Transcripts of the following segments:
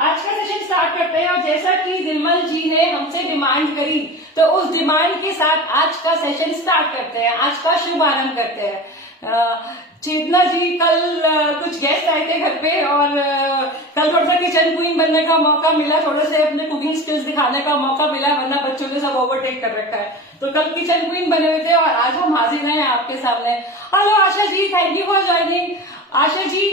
आज का session start करते हैं और जैसा कि निर्मल जी ने हमसे डिमांड करी तो उस डिमांड के साथ आज का सेशन स्टार्ट करते हैं, आज का शुभारंभ करते हैं। चेतना जी कल कुछ गेस्ट आए थे घर पे और कल थोड़ा सा किचन क्वीन बनने का मौका मिला, थोड़े से अपने कुकिंग स्किल्स दिखाने का मौका मिला, वरना बच्चों ने सब ओवरटेक कर रखा है। तो कल किचन क्वीन बने हुए थे और आज हम हाजिर हैं आपके सामने। Hello Asha ji, thank you for joining. Asha ji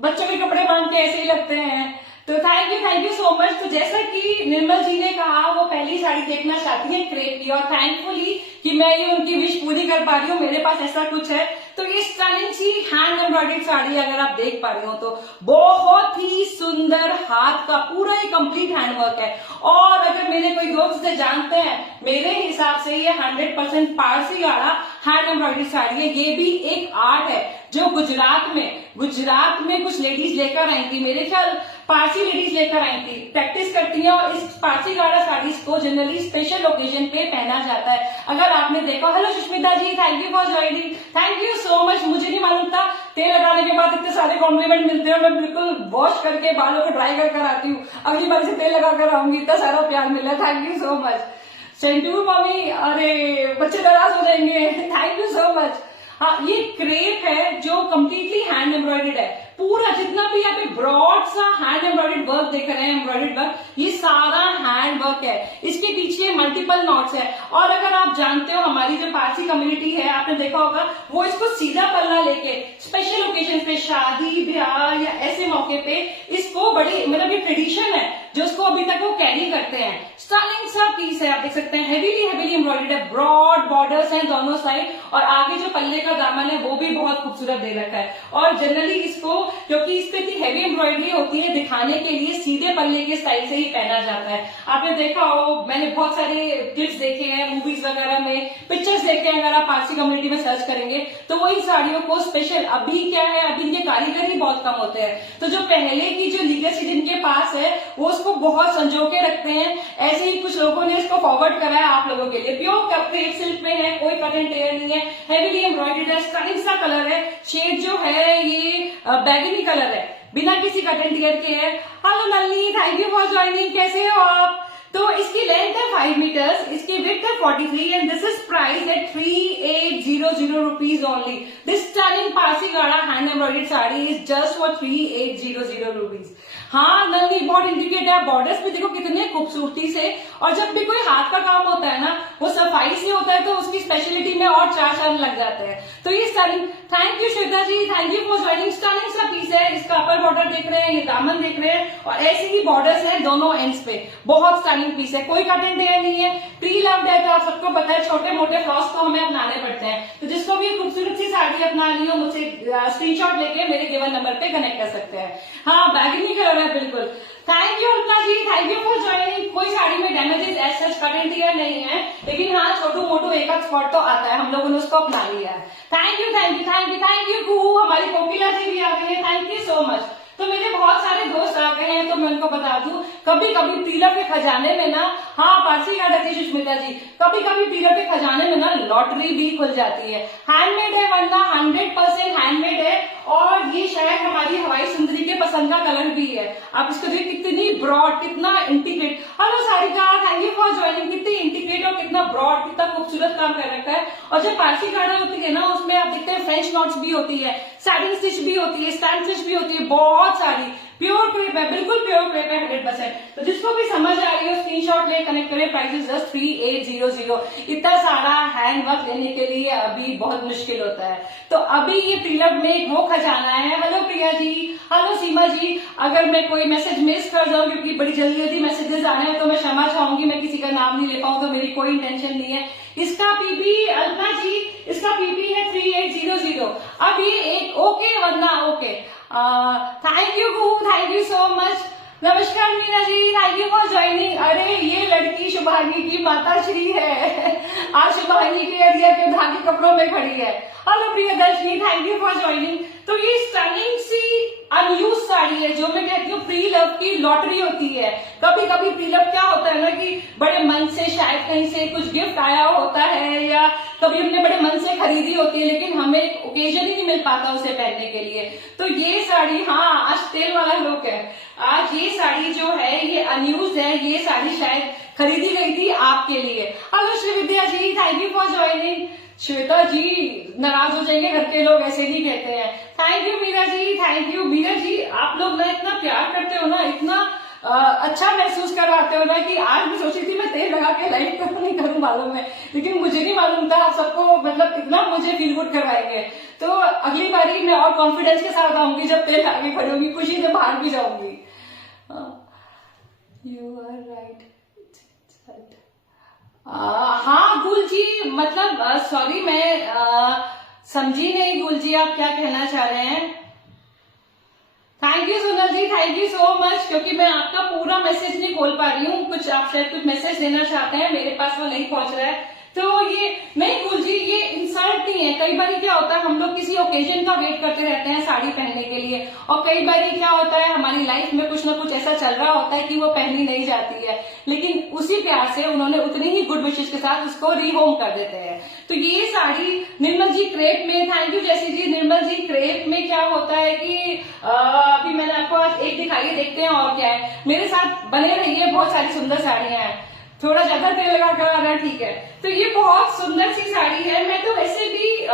बच्चों के कपड़े बांध के ऐसे ही लगते हैं, तो थैंक यू सो मच। तो जैसा कि निर्मल जी ने कहा वो पहली साड़ी देखना चाहती है क्रेप की, और थैंकफुली कि मैं ये उनकी विश पूरी कर पा रही हूँ, मेरे पास ऐसा कुछ है। तो ये स्टनिंग सी हैंड एम्ब्रॉयडर्ड साड़ी अगर आप देख पा रहे हो तो बहुत ही सुंदर, हाथ का पूरा ही कंप्लीट हैंडवर्क है। और अगर मेरे कोई दोस्त से जानते हैं, मेरे हिसाब से ये 100% पारसी गाड़ा हैंड एम्ब्रॉयडर्ड साड़ी है। ये भी एक आर्ट है जो गुजरात में कुछ लेडीज लेकर आई थी, मेरे ख्याल पारसी लेडीज लेकर आई थी, प्रैक्टिस करती हैं और इस पारसी गाड़ा साड़ीज को जनरली स्पेशल ओकेजन पे पहना जाता है। अगर आपने देखा, hello Sushmita ji, thank you for joining, thank you so much. मुझे नहीं मालूम था तेल लगाने के बाद इतने सारे कॉम्प्लीमेंट मिलते हैं। मैं बिल्कुल वॉश करके बालों को ड्राई कर आती हूँ, अगली बार से तेल लगा कर आऊंगी, इतना सारा प्यार मिला, thank you so much. Sentu mummy, अरे बच्चे नाराज हो जाएंगे, थैंक यू सो मच। हाँ, ये क्रेप है जो कम्प्लीटली हैंड एम्ब्रॉयडर्ड है। पूरा जितना भी यहाँ पे ब्रॉड सा हैंड एम्ब्रॉयडर्ड वर्क देख रहे हैं, एम्ब्रॉयडर्ड वर्क, ये सारा हैंड वर्क है। इसके पीछे मल्टीपल नॉट्स है। और अगर आप जानते हो हमारी जो पारसी कम्युनिटी है, आपने देखा होगा, वो इसको सीधा पल्ला लेके स्पेशल ओकेजन पे, शादी ब्याह या ऐसे मौके पे इसको बड़ी, मतलब ये ट्रेडिशन है जो उसको अभी तक वो कैरी करते हैं। स्टनिंग सा पीस है, आप देख सकते हैं, हेवीली एम्ब्रॉयडर्ड है, ब्रॉड बॉर्डर्स हैं दोनों साइड, और आगे जो पल्ले का दामन है वो भी बहुत खूबसूरत दे रखा है। और जनरली इसको, क्योंकि इस पे इतनी हैवी एम्ब्रॉयडरी होती है, दिखाने के लिए सीधे पल्ले के स्टाइल से ही पहना जाता है। आपने देखा हो, मैंने बहुत सारे क्लिप्स देखे हैं मूवीज वगैरह में, पिक्चर्स देखे हैं, अगर आप पारसी कम्युनिटी में सर्च करेंगे तो वो इन साड़ियों को स्पेशल, अभी क्या है, अभी इनके कारीगर ही बहुत कम होते हैं, तो जो पहले की जो लीगेसी जिनके पास है वो उसको बहुत संजो के रखते हैं। ऐसे ही कुछ लोगों ने इसको फॉरवर्ड करा है आप लोगों के लिए। प्योर क्रेप सिल्क में है, कोई कट एंड टेयर नहीं है, हेवीली एम्ब्रॉयडर्ड है, स्टनिंग सा कलर है, शेड जो है ये बैगनी कलर है, बिना किसी कट एंड टीयर के है। Hello Nalini, thank you for joining, कैसे हो आप? तो इसकी लेंथ है 5 मीटर्स, इसकी विड्थ है 43 and this is price at 3800 rupees only. This stunning Parsi gara hand embroidered sari is just for 3800 rupees. हाँ नलिनी, बहुत इंडिकेट है, बॉर्डर्स भी देखो कितने खूबसूरती से, और जब भी कोई हाथ का काम होता है ना, वो सफाई से होता है, तो उसकी स्पेशलिटी में और 4 चांद लग जाते हैं। तो ये stunning, thank you Shweta ji, thank you for joining. Stunning सा पीस है, इसका अपर बॉर्डर देख रहे हैं, ये दामन देख रहे हैं, और ऐसे ही बॉर्डर्स हैं दोनों एंड्स पे। बहुत स्टनिंग पीस है, कोई कट एंड टेयर नहीं है, प्री लव्ड है, तो आप सबको पता है छोटे मोटे फ्लॉस तो हमें अपनाने पड़ते हैं। तो जिसको भी खूबसूरत सी साड़ी अपनानी हो, मुझसे स्क्रीनशॉट लेके मेरे गिवन नंबर पे कनेक्ट कर सकते हैं। हाँ, बैगनी कलर है बिल्कुल। Thank you Alpana ji, thank you for joining. कोई साड़ी में डैमेजेस ऐसा कट एंड टीयर नहीं है, लेकिन हाँ छोटू मोटू एक आध स्पॉट तो आता है, हम लोगों ने उसको अपना लिया है। थैंक यू कुहू, हमारी कोकिला जी भी आ गई है, थैंक यू सो मच। तो मेरे बहुत सारे दोस्त आ गए हैं, तो मैं उनको बता दूं, कभी कभी तिलक के खजाने में ना, हाँ पारसी याद आती है सुष्मिता जी, कभी कभी तिलक के खजाने में ना लॉटरी भी खुल जाती है। हैंडमेड है, वरना 100% हैंडमेड है, और ये शायद हमारी हवाई सुंदरी के पसंद का कलर भी है। आप इसको देखिए, कितनी ब्रॉड, कितना integrate. Hello Sarika, thank you for joining. कितनी इंटीग्रेट और कितना ब्रॉड, कितना खूबसूरत काम कर रखा है। और जो पारसी गाड़ा होती है ना, उसमें आप देखते हैं फ्रेंच नॉट्स भी होती है, सैटिन स्टिच भी होती है, स्टैंड स्टिच भी होती है, बहुत सारी। प्योर क्रेप है, बिल्कुल प्योर क्रेप है 100%। तो जिसको भी समझ आ रही है स्क्रीनशॉट ले, कनेक्ट करें, प्राइस इज जस्ट 3800। इतना सारा हैंड वर्क लेने के लिए अभी बहुत मुश्किल होता है। तो अभी ये तिलक में वो खजाना है। हेलो प्रिया जी, हेलो सीमा जी, अगर मैं कोई मैसेज मिस कर जाऊं, क्योंकि बड़ी जल्दी जल्दी मैसेजेस आ रहे हैं, तो मैं क्षमा चाहूंगी, मैं किसी का नाम नहीं ले पाऊं, तो मेरी कोई इंटेंशन नहीं है। इसका पीपी, अल्पना जी, इसका पीपी है 3800। अब ये एक ओके, वरना okay. Thank you so much. नमस्कार Meena ji, thank you for joining. अरे ये लड़की शुभांगी की माता श्री है, आज शुभांगी के एरिया के धागे कपड़ों में खड़ी है। Hello Priyadarshini, thank you for joining. तो ये स्टनिंग सी अनयूज साड़ी है, जो मैं कहती हूँ प्री लव की लॉटरी होती है। कभी कभी प्री लव क्या होता है ना कि बड़े मन से शायद कहीं से कुछ गिफ्ट आया होता है, या कभी हमने बड़े मन से खरीदी होती है, लेकिन हमें एक ओकेजन ही नहीं मिल पाता उसे पहनने के लिए। तो ये साड़ी, हाँ आज तेल वाला लुक है, आज ये साड़ी जो है ये अनयूज है, ये साड़ी शायद खरीदी गई थी आपके लिए। Hello Shrividya ji, thank you for joining. Shweta ji नाराज हो जाएंगे, घर के लोग ऐसे नहीं कहते हैं। Thank you Meera ji, thank you Meera ji, आप लोग ना इतना प्यार करते हो ना, इतना अच्छा महसूस करवाते हो ना कि आज मैं सोची थी मैं तेल लगा के लाइव करूं नहीं करूं मालूम है, लेकिन मुझे नहीं मालूम था आप सबको मतलब इतना मुझे फील गुड करवाएंगे। तो अगली बारी मैं और कॉन्फिडेंस के साथ आऊंगी, जब तेल आगे खड़ूंगी, खुशी से बाहर भी जाऊंगी। You are right. हाँ गुल जी, मतलब सॉरी मैं समझी नहीं गुल जी आप क्या कहना चाह रहे हैं। Thank you Sonal ji, thank you so much, क्योंकि मैं आपका पूरा मैसेज नहीं खोल पा रही हूँ, कुछ आप शायद कुछ मैसेज देना चाहते हैं, मेरे पास वो नहीं पहुंच रहा है। तो ये नहीं गुल जी, ये इंसल्ट नहीं है। कई बार क्या होता है हम लोग किसी ओकेजन का वेट करते रहते हैं साड़ी पहनने के लिए, और कई बार क्या होता है हमारी लाइफ में कुछ ना कुछ ऐसा चल रहा होता है कि वो पहनी नहीं जाती है, लेकिन उसी प्यार से उन्होंने उतनी ही गुड विशेष के साथ उसको रीहोम कर देते हैं। तो ये साड़ी निर्मल जी क्रेप में, थैंक यू जैसी जी। निर्मल जी क्रेप में क्या होता है कि अभी मैंने आपको आज एक दिखाई, देखते हैं और क्या है। मेरे साथ बने रहिए, बहुत सारी सुंदर साड़ियां हैं, थोड़ा ज्यादा तेल लगा कर आ रहा है, ठीक है। तो ये बहुत सुंदर सी साड़ी है। मैं तो वैसे भी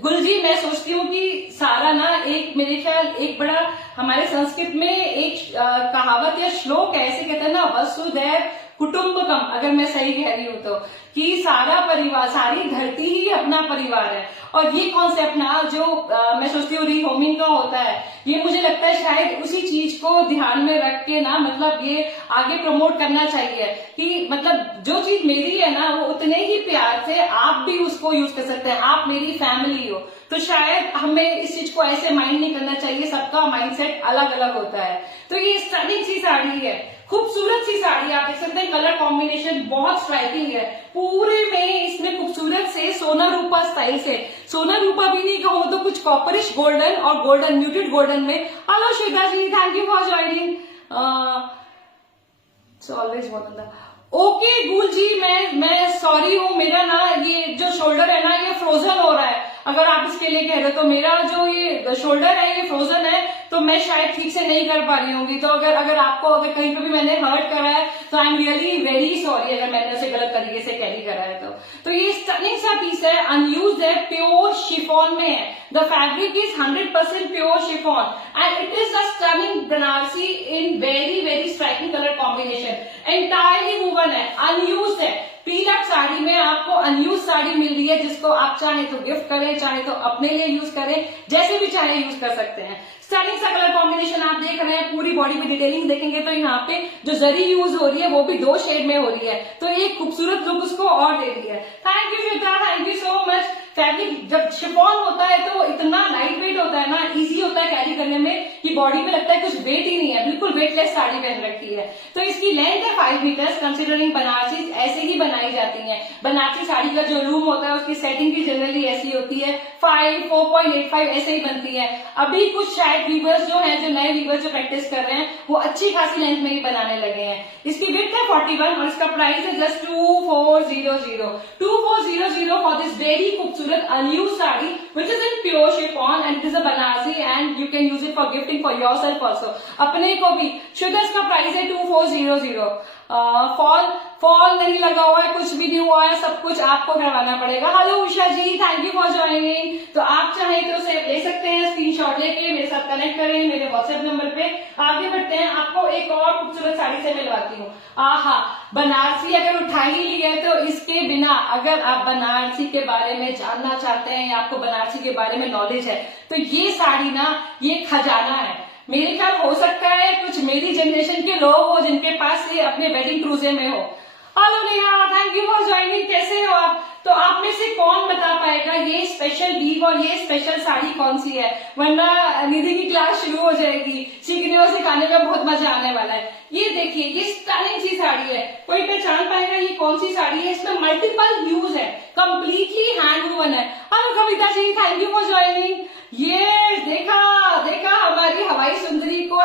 गुल जी मैं सोचती हूँ कि सारा ना एक मेरे ख्याल एक बड़ा हमारे संस्कृत में एक कहावत या श्लोक है, ऐसे कहते हैं ना वसुधैव कुटुंबकम, अगर मैं सही कह रही हूँ तो, कि सारा परिवार, सारी धरती ही अपना परिवार है। और ये कॉन्सेप्ट ना जो मैं सोचती हूँ रीहोमिंग का होता है, ये मुझे लगता है शायद उसी चीज को ध्यान में रख के ना मतलब ये आगे प्रमोट करना चाहिए कि मतलब जो चीज मेरी है ना वो उतने ही प्यार से आप भी उसको यूज कर सकते हैं, आप मेरी फैमिली हो। तो शायद हमें इस चीज को ऐसे माइंड नहीं करना चाहिए, सबका माइंडसेट अलग अलग होता है। तो ये स्टनिंग सी साड़ी है, खूबसूरत सी साड़ी, आप देख सकते हैं कलर कॉम्बिनेशन बहुत स्ट्राइकिंग है। पूरे में इसमें खूबसूरत से सोना रूपा स्टाइल से, सोना रूपा भी नहीं कहूँ तो कुछ कॉपरिश गोल्डन और गोल्डन म्यूटेड गोल्डन में। Hello Shweta ji, thank you for joining. Always बहुत ओके गुल जी, मैं सॉरी हूँ, मेरा ना ये जो शोल्डर है ना ये फ्रोजन हो रहा है, अगर आप इसके लिए कह रहे हो तो मेरा जो ये शोल्डर है ये फ्रोजन है, तो मैं शायद ठीक से नहीं कर पा रही होंगी। तो अगर आपको अगर कहीं पे भी मैंने हर्ट करा है तो I am really very sorry, अगर मैंने उसे गलत तरीके से कैरी करा है तो ये स्टनिंग सा पीस है, अनयूज्ड है, प्योर शिफॉन में है। The fabric is 100% pure chiffon and it is a stunning Banarasi in very very striking colour combination, entirely woven है, अनयूज्ड है। पीलक साड़ी में आपको अनयूज साड़ी मिल रही है, जिसको आप चाहे तो गिफ्ट करें, चाहे तो अपने लिए यूज करें, जैसे भी चाहे यूज कर सकते हैं। स्टनिंग सा कलर कॉम्बिनेशन आप देख रहे हैं, पूरी बॉडी में डिटेलिंग देखेंगे तो यहाँ पे जो जरी यूज हो रही है वो भी 2 शेड में हो रही है, तो एक खूबसूरत लुक उसको और दे रही है। Thank you Shweta, thank you so much. Fabric जब शिफॉन होता है तो इतना लाइट वेट होता है ना, इजी होता है कैरी करने में, कि बॉडी में लगता है कुछ वेट ही नहीं है, बिल्कुल वेटलेस साड़ी पहन रखी है। तो इसकी लेंथ है 5 मीटर्स, कंसिडरिंग बनारसी ऐसे ही बनाई जाती है। बनारसी साड़ी का जो लूम होता है उसकी सेटिंग भी जनरली ऐसी होती है, 5, 4.85 ऐसे ही बनती है। अभी कुछ शायद वीवर्स जो है, जो नए वीवर्स जो प्रैक्टिस कर रहे हैं वो अच्छी खासी लेंथ में ही बनाने लगे हैं। इसकी विड्थ है 41 और इसका प्राइस है जस्ट 2400 फॉर दिस वेरी खूबसूरत unused saree which is in pure chiffon and it is a Banarsi and you can use it for gifting for yourself also, अपने को भी। शुद्ध इसका प्राइस है 2400। फॉल नहीं लगा हुआ है, कुछ भी नहीं हुआ है, सब कुछ आपको करवाना पड़ेगा। Hello Usha ji, thank you for joining. तो आप चाहें तो उसे ले सकते हैं, स्क्रीनशॉट लेके मेरे साथ कनेक्ट करें मेरे व्हाट्सएप नंबर पे। आगे बढ़ते हैं, आपको एक और खूबसूरत साड़ी से मिलवाती हूँ। आहा, बनारसी अगर उठा ही ली है तो इसके बिना, अगर आप बनारसी के बारे में जानना चाहते हैं या आपको बनारसी के बारे में नॉलेज है तो ये साड़ी ना ये खजाना है। मेरे ख्याल हो सकता है कुछ मेरी जनरेशन के लोग हो जिनके पास ये अपने वेडिंग क्रूजे में हो। Hello Neha, thank you for joining, कैसे हो आप? तो आप में से कौन बता पाएगा ये स्पेशल वीव और ये स्पेशल साड़ी कौन सी है? वरना निधि की क्लास शुरू हो जाएगी, सीखने और सिखाने में बहुत मजा आने वाला है। ये देखिए, ये स्टनिंग सी साड़ी है, कोई पहचान पाएगा ये कौन सी साड़ी है? इसमें मल्टीपल यूज है, कम्प्लीटली हैंड वूवन है। Hello Kavita ji, thank you for joining. ये देखा हमारी हवाई सुंदरी को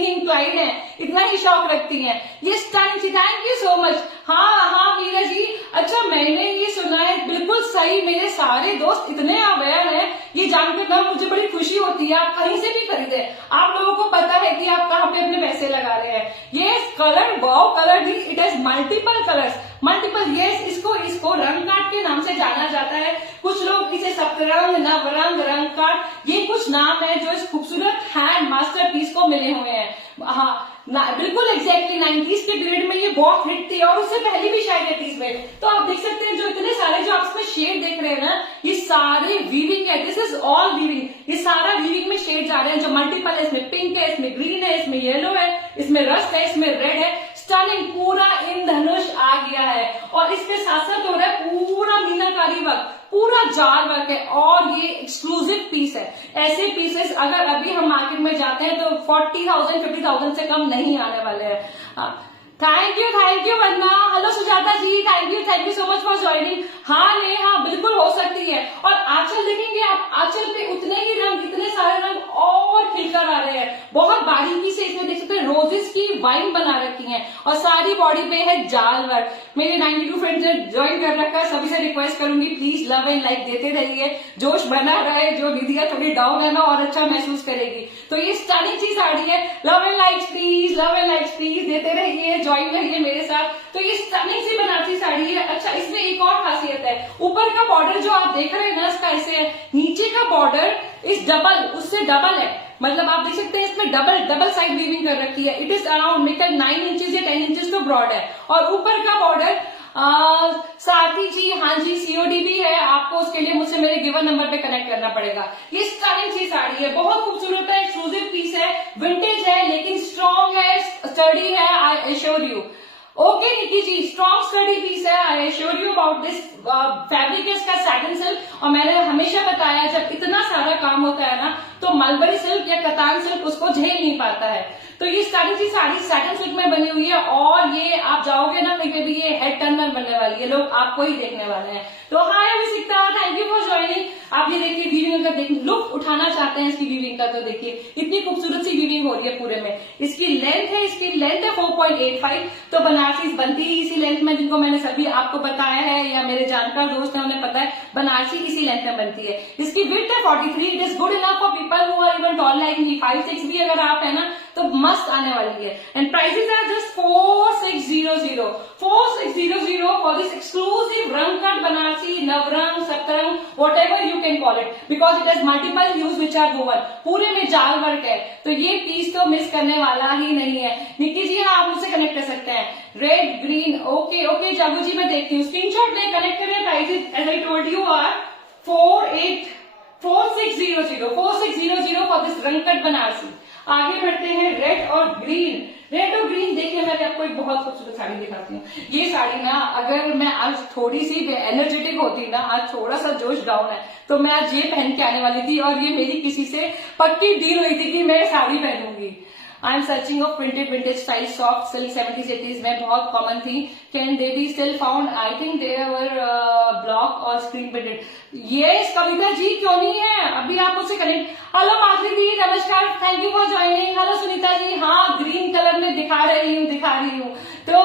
इतनी ही इंक्लाइंड है, इतना ही शौक रखती हैं। ये स्टनिंग थी, थैंक यू सो मच। हाँ मीरा जी, अच्छा मैंने ये सुना है, बिल्कुल सही, मेरे सारे दोस्त इतने अवेयर हैं, ये जानकर ना मुझे बड़ी खुशी होती है। आप कहीं से भी खरीदे, आप लोगों को पता है कि आप कहाँ पे अपने पैसे लगा रहे हैं। ये colour, wow colour the, it has multiple colours, multiple, yes, इसको रंग काट के नाम से जाना जाता है। कुछ लोग इसे सप्तरंग, नवरंग, रंग काट, ये कुछ नाम है जो इस खूबसूरत हैंड मास्टरपीस को मिले हुए हैं। हाँ बिल्कुल एग्जैक्टली 90s के ग्रेड में ये बहुत हिट थी, और उससे पहले भी शायद 80s में। तो आप देख सकते हैं जो इतने सारे जो आप इसमें शेड देख रहे हैं ना, ये सारे वीविंग है, दिस इज ऑल वीविंग, ये सारा वीविंग में शेड आ रहे हैं जो मल्टीपल है। इसमें पिंक है, इसमें ग्रीन है, इसमें येलो है, इसमें रस्ट है, इसमें रेड है। स्टनिंग, पूरा इंद्रधनुष आ गया है, और इसके साथ साथ हो रहा है पूरा मीनाकारी वर्क, पूरा जार वर्क है, और ये एक्सक्लूसिव पीस है। ऐसे पीसेस अगर अभी हम मार्केट में जाते हैं तो 40,000 50,000 से कम नहीं आने वाले हैं। Thank you Vandana. Hello Sujata ji, thank you so much for joining. हाँ बिल्कुल हो सकती है। और आंचल देखेंगे आप, आंचल पे उतने ही रंग, इतने सारे रंग और खिलकर आ रहे हैं। बहुत बारीकी से इसमें देख सकते हैं रोजेस की वाइन बना रखी है, और सारी बॉडी पे है जाल वर्क। मेरे 92 फ्रेंड्स ने ज्वाइन कर रखा है, सभी से रिक्वेस्ट करूंगी प्लीज लव एंड लाइक देते रहिए, जोश बना रहे। जो निधिया थोड़ी डाउन है ना, और अच्छा महसूस करेगी। तो ये स्टनिंग सी साड़ी है, लव एंड लाइक्स प्लीज देते रहिए, ज्वाइन रहिए मेरे साथ। तो ये स्टनिंग सी बनारसी साड़ी है। अच्छा, इसमें एक और खासियत है, ऊपर का बॉर्डर जो आप देख रहे हैं ना, इसका ऐसे है, नीचे का बॉर्डर इस डबल, उससे डबल है, मतलब आप देख सकते हैं इसमें डबल साइड वीविंग कर रखी है। इट इज अराउंड मेकल 9 इंचेस या 10 इंचेस तो ब्रॉड है, और ऊपर का बॉर्डर साथी जी, हाँ जी, सीओडी भी है, आपको उसके लिए मुझसे मेरे गिवन नंबर पे कनेक्ट करना पड़ेगा। ये स्टनिंग सी साड़ी है, बहुत खूबसूरत है, एक्सक्लूसिव पीस है, विंटेज है, लेकिन स्ट्रॉन्ग है, स्टडी है, I assure you. Okay Niki ji, strong sturdy piece है, I assure you about this. Fabric है इसका सैटिन सिल्क, और मैंने हमेशा बताया जब इतना सारा काम होता है ना, तो मलबरी सिल्क या कतान सिल्क उसको झेल नहीं पाता है। तो ये स्टनिंग सी साड़ी सैटिन सिल्क में बनी हुई है, और ये आप जाओगे ना कहीं पे भी, ये हेड टर्नर बनने वाली है, लोग आपको ही देखने वाले हैं। तो हाय अभिषिक्ता, थैंक यू फॉर ज्वाइनिंग। आप ये देखिए वीविंग का लुक उठाना चाहते हैं इसकी वीविंग का, तो देखिए इतनी खूबसूरत सी वीविंग हो रही है पूरे में। इसकी लेंथ है 4.85, तो बनारसी बनती है इसी लेंथ में, जिनको मैंने सभी आपको बताया है, या मेरे जानकार दोस्त हैं उन्हें पता है, बनारसी इसी लेंथ में बनती है। इसकी विड्थ है 43, it is good enough for people who are even tall like me. 5'6" भी अगर आप है ना, तो मस्त आने वाली है। And prices are just 4600 for this exclusive रंग कट Banarasi, Navrang, Saptrang, whatever you can call it, because it has multiple hues which are woven. पूरे में जाल वर्क है, तो ये पीस तो मिस करने वाला ही नहीं है। निकी जी, हाँ, आप मुझसे कनेक्ट कर सकते हैं। रेड ग्रीन, ओके जागू जी, मैं देखती हूँ, स्क्रीनशॉट ले, कनेक्ट करिए। Prices as I told you are 4600 for this रंग कट बनारसी। आगे बढ़ते हैं, रेड और ग्रीन देखिए, मैं आपको एक बहुत खूबसूरत साड़ी दिखाती हूँ। ये साड़ी ना, अगर मैं आज थोड़ी सी एनर्जेटिक होती ना, आज थोड़ा सा जोश डाउन है, तो मैं आज ये पहन के आने वाली थी, और ये मेरी किसी से पक्की डील हुई थी कि मैं साड़ी पहनूंगी। I am searching of printed vintage style soft silk 70s 80s में बहुत कॉमन थी। Can they be still found? I think they were block और स्क्रीन प्रिंटेड। ये कविता जी क्यों नहीं है, अभी आप मुझसे कनेक्ट। हेलो माधुरी दी, नमस्कार, thank you for joining. Hello Sunita ji, हाँ, ग्रीन कलर में दिखा रही हूँ। तो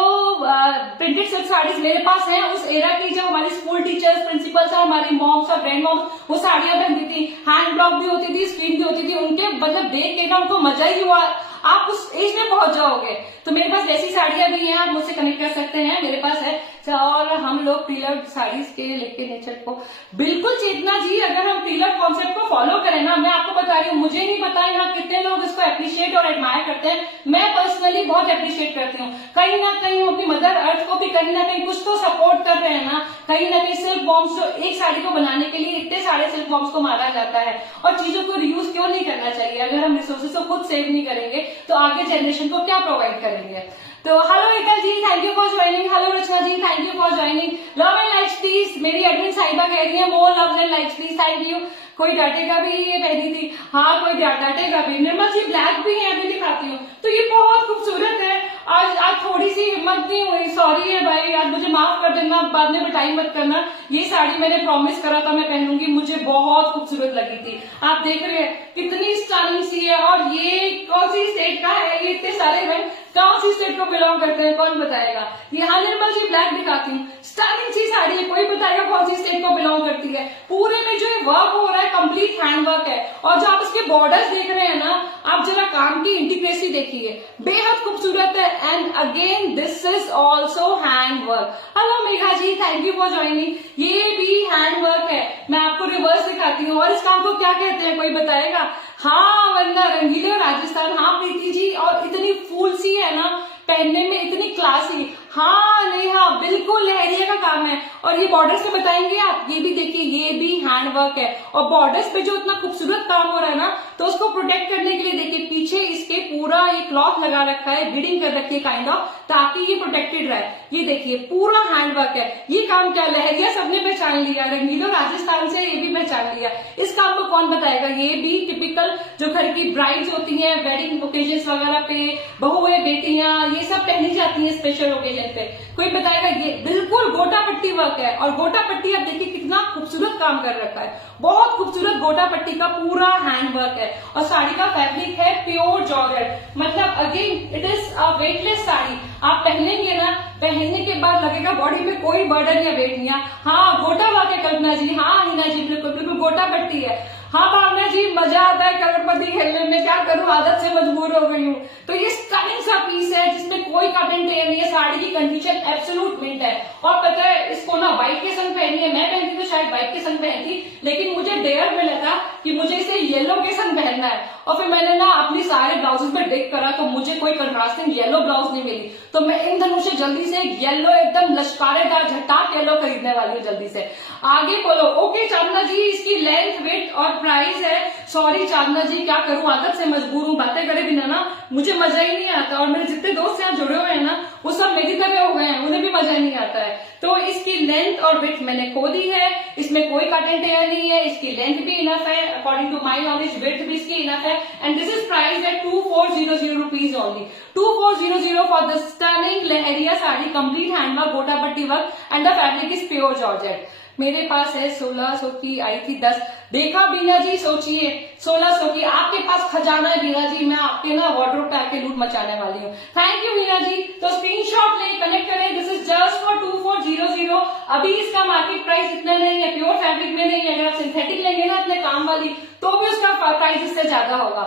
प्रिंटेड सिल्क साड़ीज मेरे पास है उस एरा की, जब हमारी स्कूल टीचर्स, प्रिंसिपल्स और हमारी मॉम्स और ग्रैंड मॉम्स वो साड़ियां पहनती थी, हैंड ब्लॉक भी होती थी, स्क्रीन भी होती थी, उनके मतलब देख के ना उनको मजा ही हुआ। आप उस एज में पहुंच जाओगे, तो मेरे पास वैसी साड़ियां भी हैं, आप मुझसे कनेक्ट कर सकते हैं, मेरे पास है। और हम लोग प्रीलव साड़ीज के लेके नेचर को बिल्कुल, चेतना जी, अगर हम प्रीलव कॉन्सेप्ट को फॉलो करें ना, मैं आपको बता रही हूँ, मुझे नहीं पता यहाँ कितने लोग इसको अप्रिशिएट और एडमायर करते हैं, मैं पर्सनली बहुत अप्रिशिएट करती हूँ। कहीं ना कहीं हम अपनी मदर अर्थ को भी कहीं ना कहीं कुछ तो सपोर्ट कर रहे हैं ना, कहीं ना कहीं सिल्क बॉम्ब्स जो एक साड़ी को बनाने के लिए इतने सारे सिल्क बॉम्ब्स को मारा जाता है, और चीजों को रीयूज क्यों नहीं करना चाहिए? अगर हम रिसोर्सेज को खुद सेव नहीं करेंगे तो आगे जनरेशन को क्या प्रोवाइड करेंगे? तो hello Ekal ji, thank you for joining. Hello Rachna ji, thank you for joining. Love and likes please, मेरी एडमिन साहिबा कह रही है more love and likes please, thank you. कोई डांटेगा भी, ये पहनी थी, हाँ कोई डांटेगा भी। निर्मल जी ब्लैक भी है, अभी दिखाती हूँ। तो ये बहुत खूबसूरत है। आज थोड़ी सी हिम्मत नहीं हुई, सॉरी है भाई, आज मुझे माफ कर देना, बाद में बताई मत करना। ये साड़ी मैंने प्रॉमिस करा था मैं पहनूंगी, मुझे बहुत खूबसूरत लगी थी। आप देख रहे हैं कितनी स्टाइलिंग सी है। और ये कौन सी स्टेट का है, ये इतने सारे इवेंट कौन सी स्टेट को बिलोंग करते हैं, कौन बताएगा। यहाँ निर्मल जी ब्लैक दिखाती हूँ, स्टाइलिंग सी साड़ी है, कोई बताएगा कौन सी स्टेट को बिलोंग करती है। पूरे में जो वर्क हो रहा है कंप्लीट हैंड वर्क है। और जो आप इसके बॉर्डर्स देख रहे हैं ना, आप जरा काम की इंटीग्रेसी देखिए, बेहद खूबसूरत है। And again this is also hand work. Hello Megha ji, thank you for joining. ये भी हैंड वर्क है। मैं आपको रिवर्स दिखाती हूँ। और इस काम को क्या कहते हैं, कोई बताएगा? हाँ वंदना, रंगीले और राजस्थान। हाँ प्रीति जी, और इतनी फूल सी है ना, पहनने में इतनी क्लासी। हाँ नेहा, बिल्कुल लहरिया का काम है। और ये बॉर्डर्स पे बताएंगे आप, ये भी देखिए, ये भी हैंड वर्क है। और बॉर्डर्स पे जो इतना खूबसूरत काम हो रहा है ना, तो उसको प्रोटेक्ट करने के लिए देखिए पीछे इसके पूरा ये क्लॉथ लगा रखा है, बीडिंग कर रखी है काइंड ऑफ, ताकि ये प्रोटेक्टेड रहे। ये देखिए पूरा हैंड वर्क है। ये काम क्या, लहरिया सबने पहचान लिया, रंगीलो राजस्थान से ये भी पहचान लिया। इस काम को कौन बताएगा? ये भी टिपिकल जो घर की ब्राइड्स होती हैं, वेडिंग ओकेजन वगैरह पे, बहुएं बेटियां, ये सब पहनी जाती हैं स्पेशल ओकेजन पे। कोई बताएगा? ये बिल्कुल गोटा पट्टी वर्क है। और गोटा पट्टी आप देखिए कितना खूबसूरत काम कर रखा है, बहुत खूबसूरत गोटा पट्टी का पूरा हैंड वर्क है। और साड़ी का फैब्रिक है प्योर जॉर्जेट, मतलब again it is a weightless sari. आप पहनेंगे ना, पहनने के बाद लगेगा बॉडी पे कोई बर्डन या वेट नहीं है। हाँ गोटा वर्क है कल्पना जी, हाँ हिना जी, बिल्कुल बिल्कुल गोटा पट्टी है। हाँ भावना जी, मजा आता है करोड़पति खेलने में, क्या करूं आदत से मजबूर हो गई हूँ। तो ये स्टनिंग सा पीस है जिसमें कोई कटिंग नहीं है, साड़ी की कंडीशन एब्सोल्यूट मिंट है। और पता है इसको ना व्हाइट के संग पहनी है, मैं पहनती तो शायद व्हाइट के संग पहनती, लेकिन मुझे डेयर मिला था कि मुझे इसे येलो के संग पहनना है। और फिर मैंने ना अपनी सारे ब्लाउजेस में देख करा तो मुझे कोई कंट्रास्टिंग येलो ब्लाउज नहीं मिली, तो मैं इन दिनों से जल्दी से येलो एकदम लश्कारेदार झटाक येलो खरीदने वाली हूँ जल्दी से। आगे बोलो। ओके चांदना जी, इसकी लेंथ, वेट और प्राइस है। सॉरी चांदना जी, क्या करूं, आदत से मजबूर हूँ, बातें करे बिना ना मुझे मजा ही नहीं आता। और मेरे जितने दोस्त यहाँ जुड़े हुए हैं ना, वो सब मेरी तरह हो गए हैं, उन्हें भी मजा नहीं आता है। तो इसकी लेंथ और विड्थ मैंने खो दी है, इसमें कोई कटिंग टेयर नहीं है, इसकी लेंथ भी इनफ है according to my knowledge, width भी इसकी इनफ है। And this is price at 2400 rupees only, 2400 for the stunning lehariya sari, complete handwork, gota patti work and the fabric is pure georgette. मेरे पास है 1600 की, आई थी 10। देखा बीना जी, सोचिए 1600 की, आपके पास खजाना है बीना जी, मैं आपके ना वार्डरोब पे आके लूट मचाने वाली हूँ। थैंक यू बीना जी। तो स्क्रीनशॉट ले, कनेक्ट करें, दिस इज जस्ट फॉर 2400। अभी इसका मार्केट प्राइस इतना नहीं है, प्योर फैब्रिक में नहीं है। अगर आप सिंथेटिक लेंगे ना अपने काम वाली, तो भी उसका प्राइस इससे ज्यादा होगा।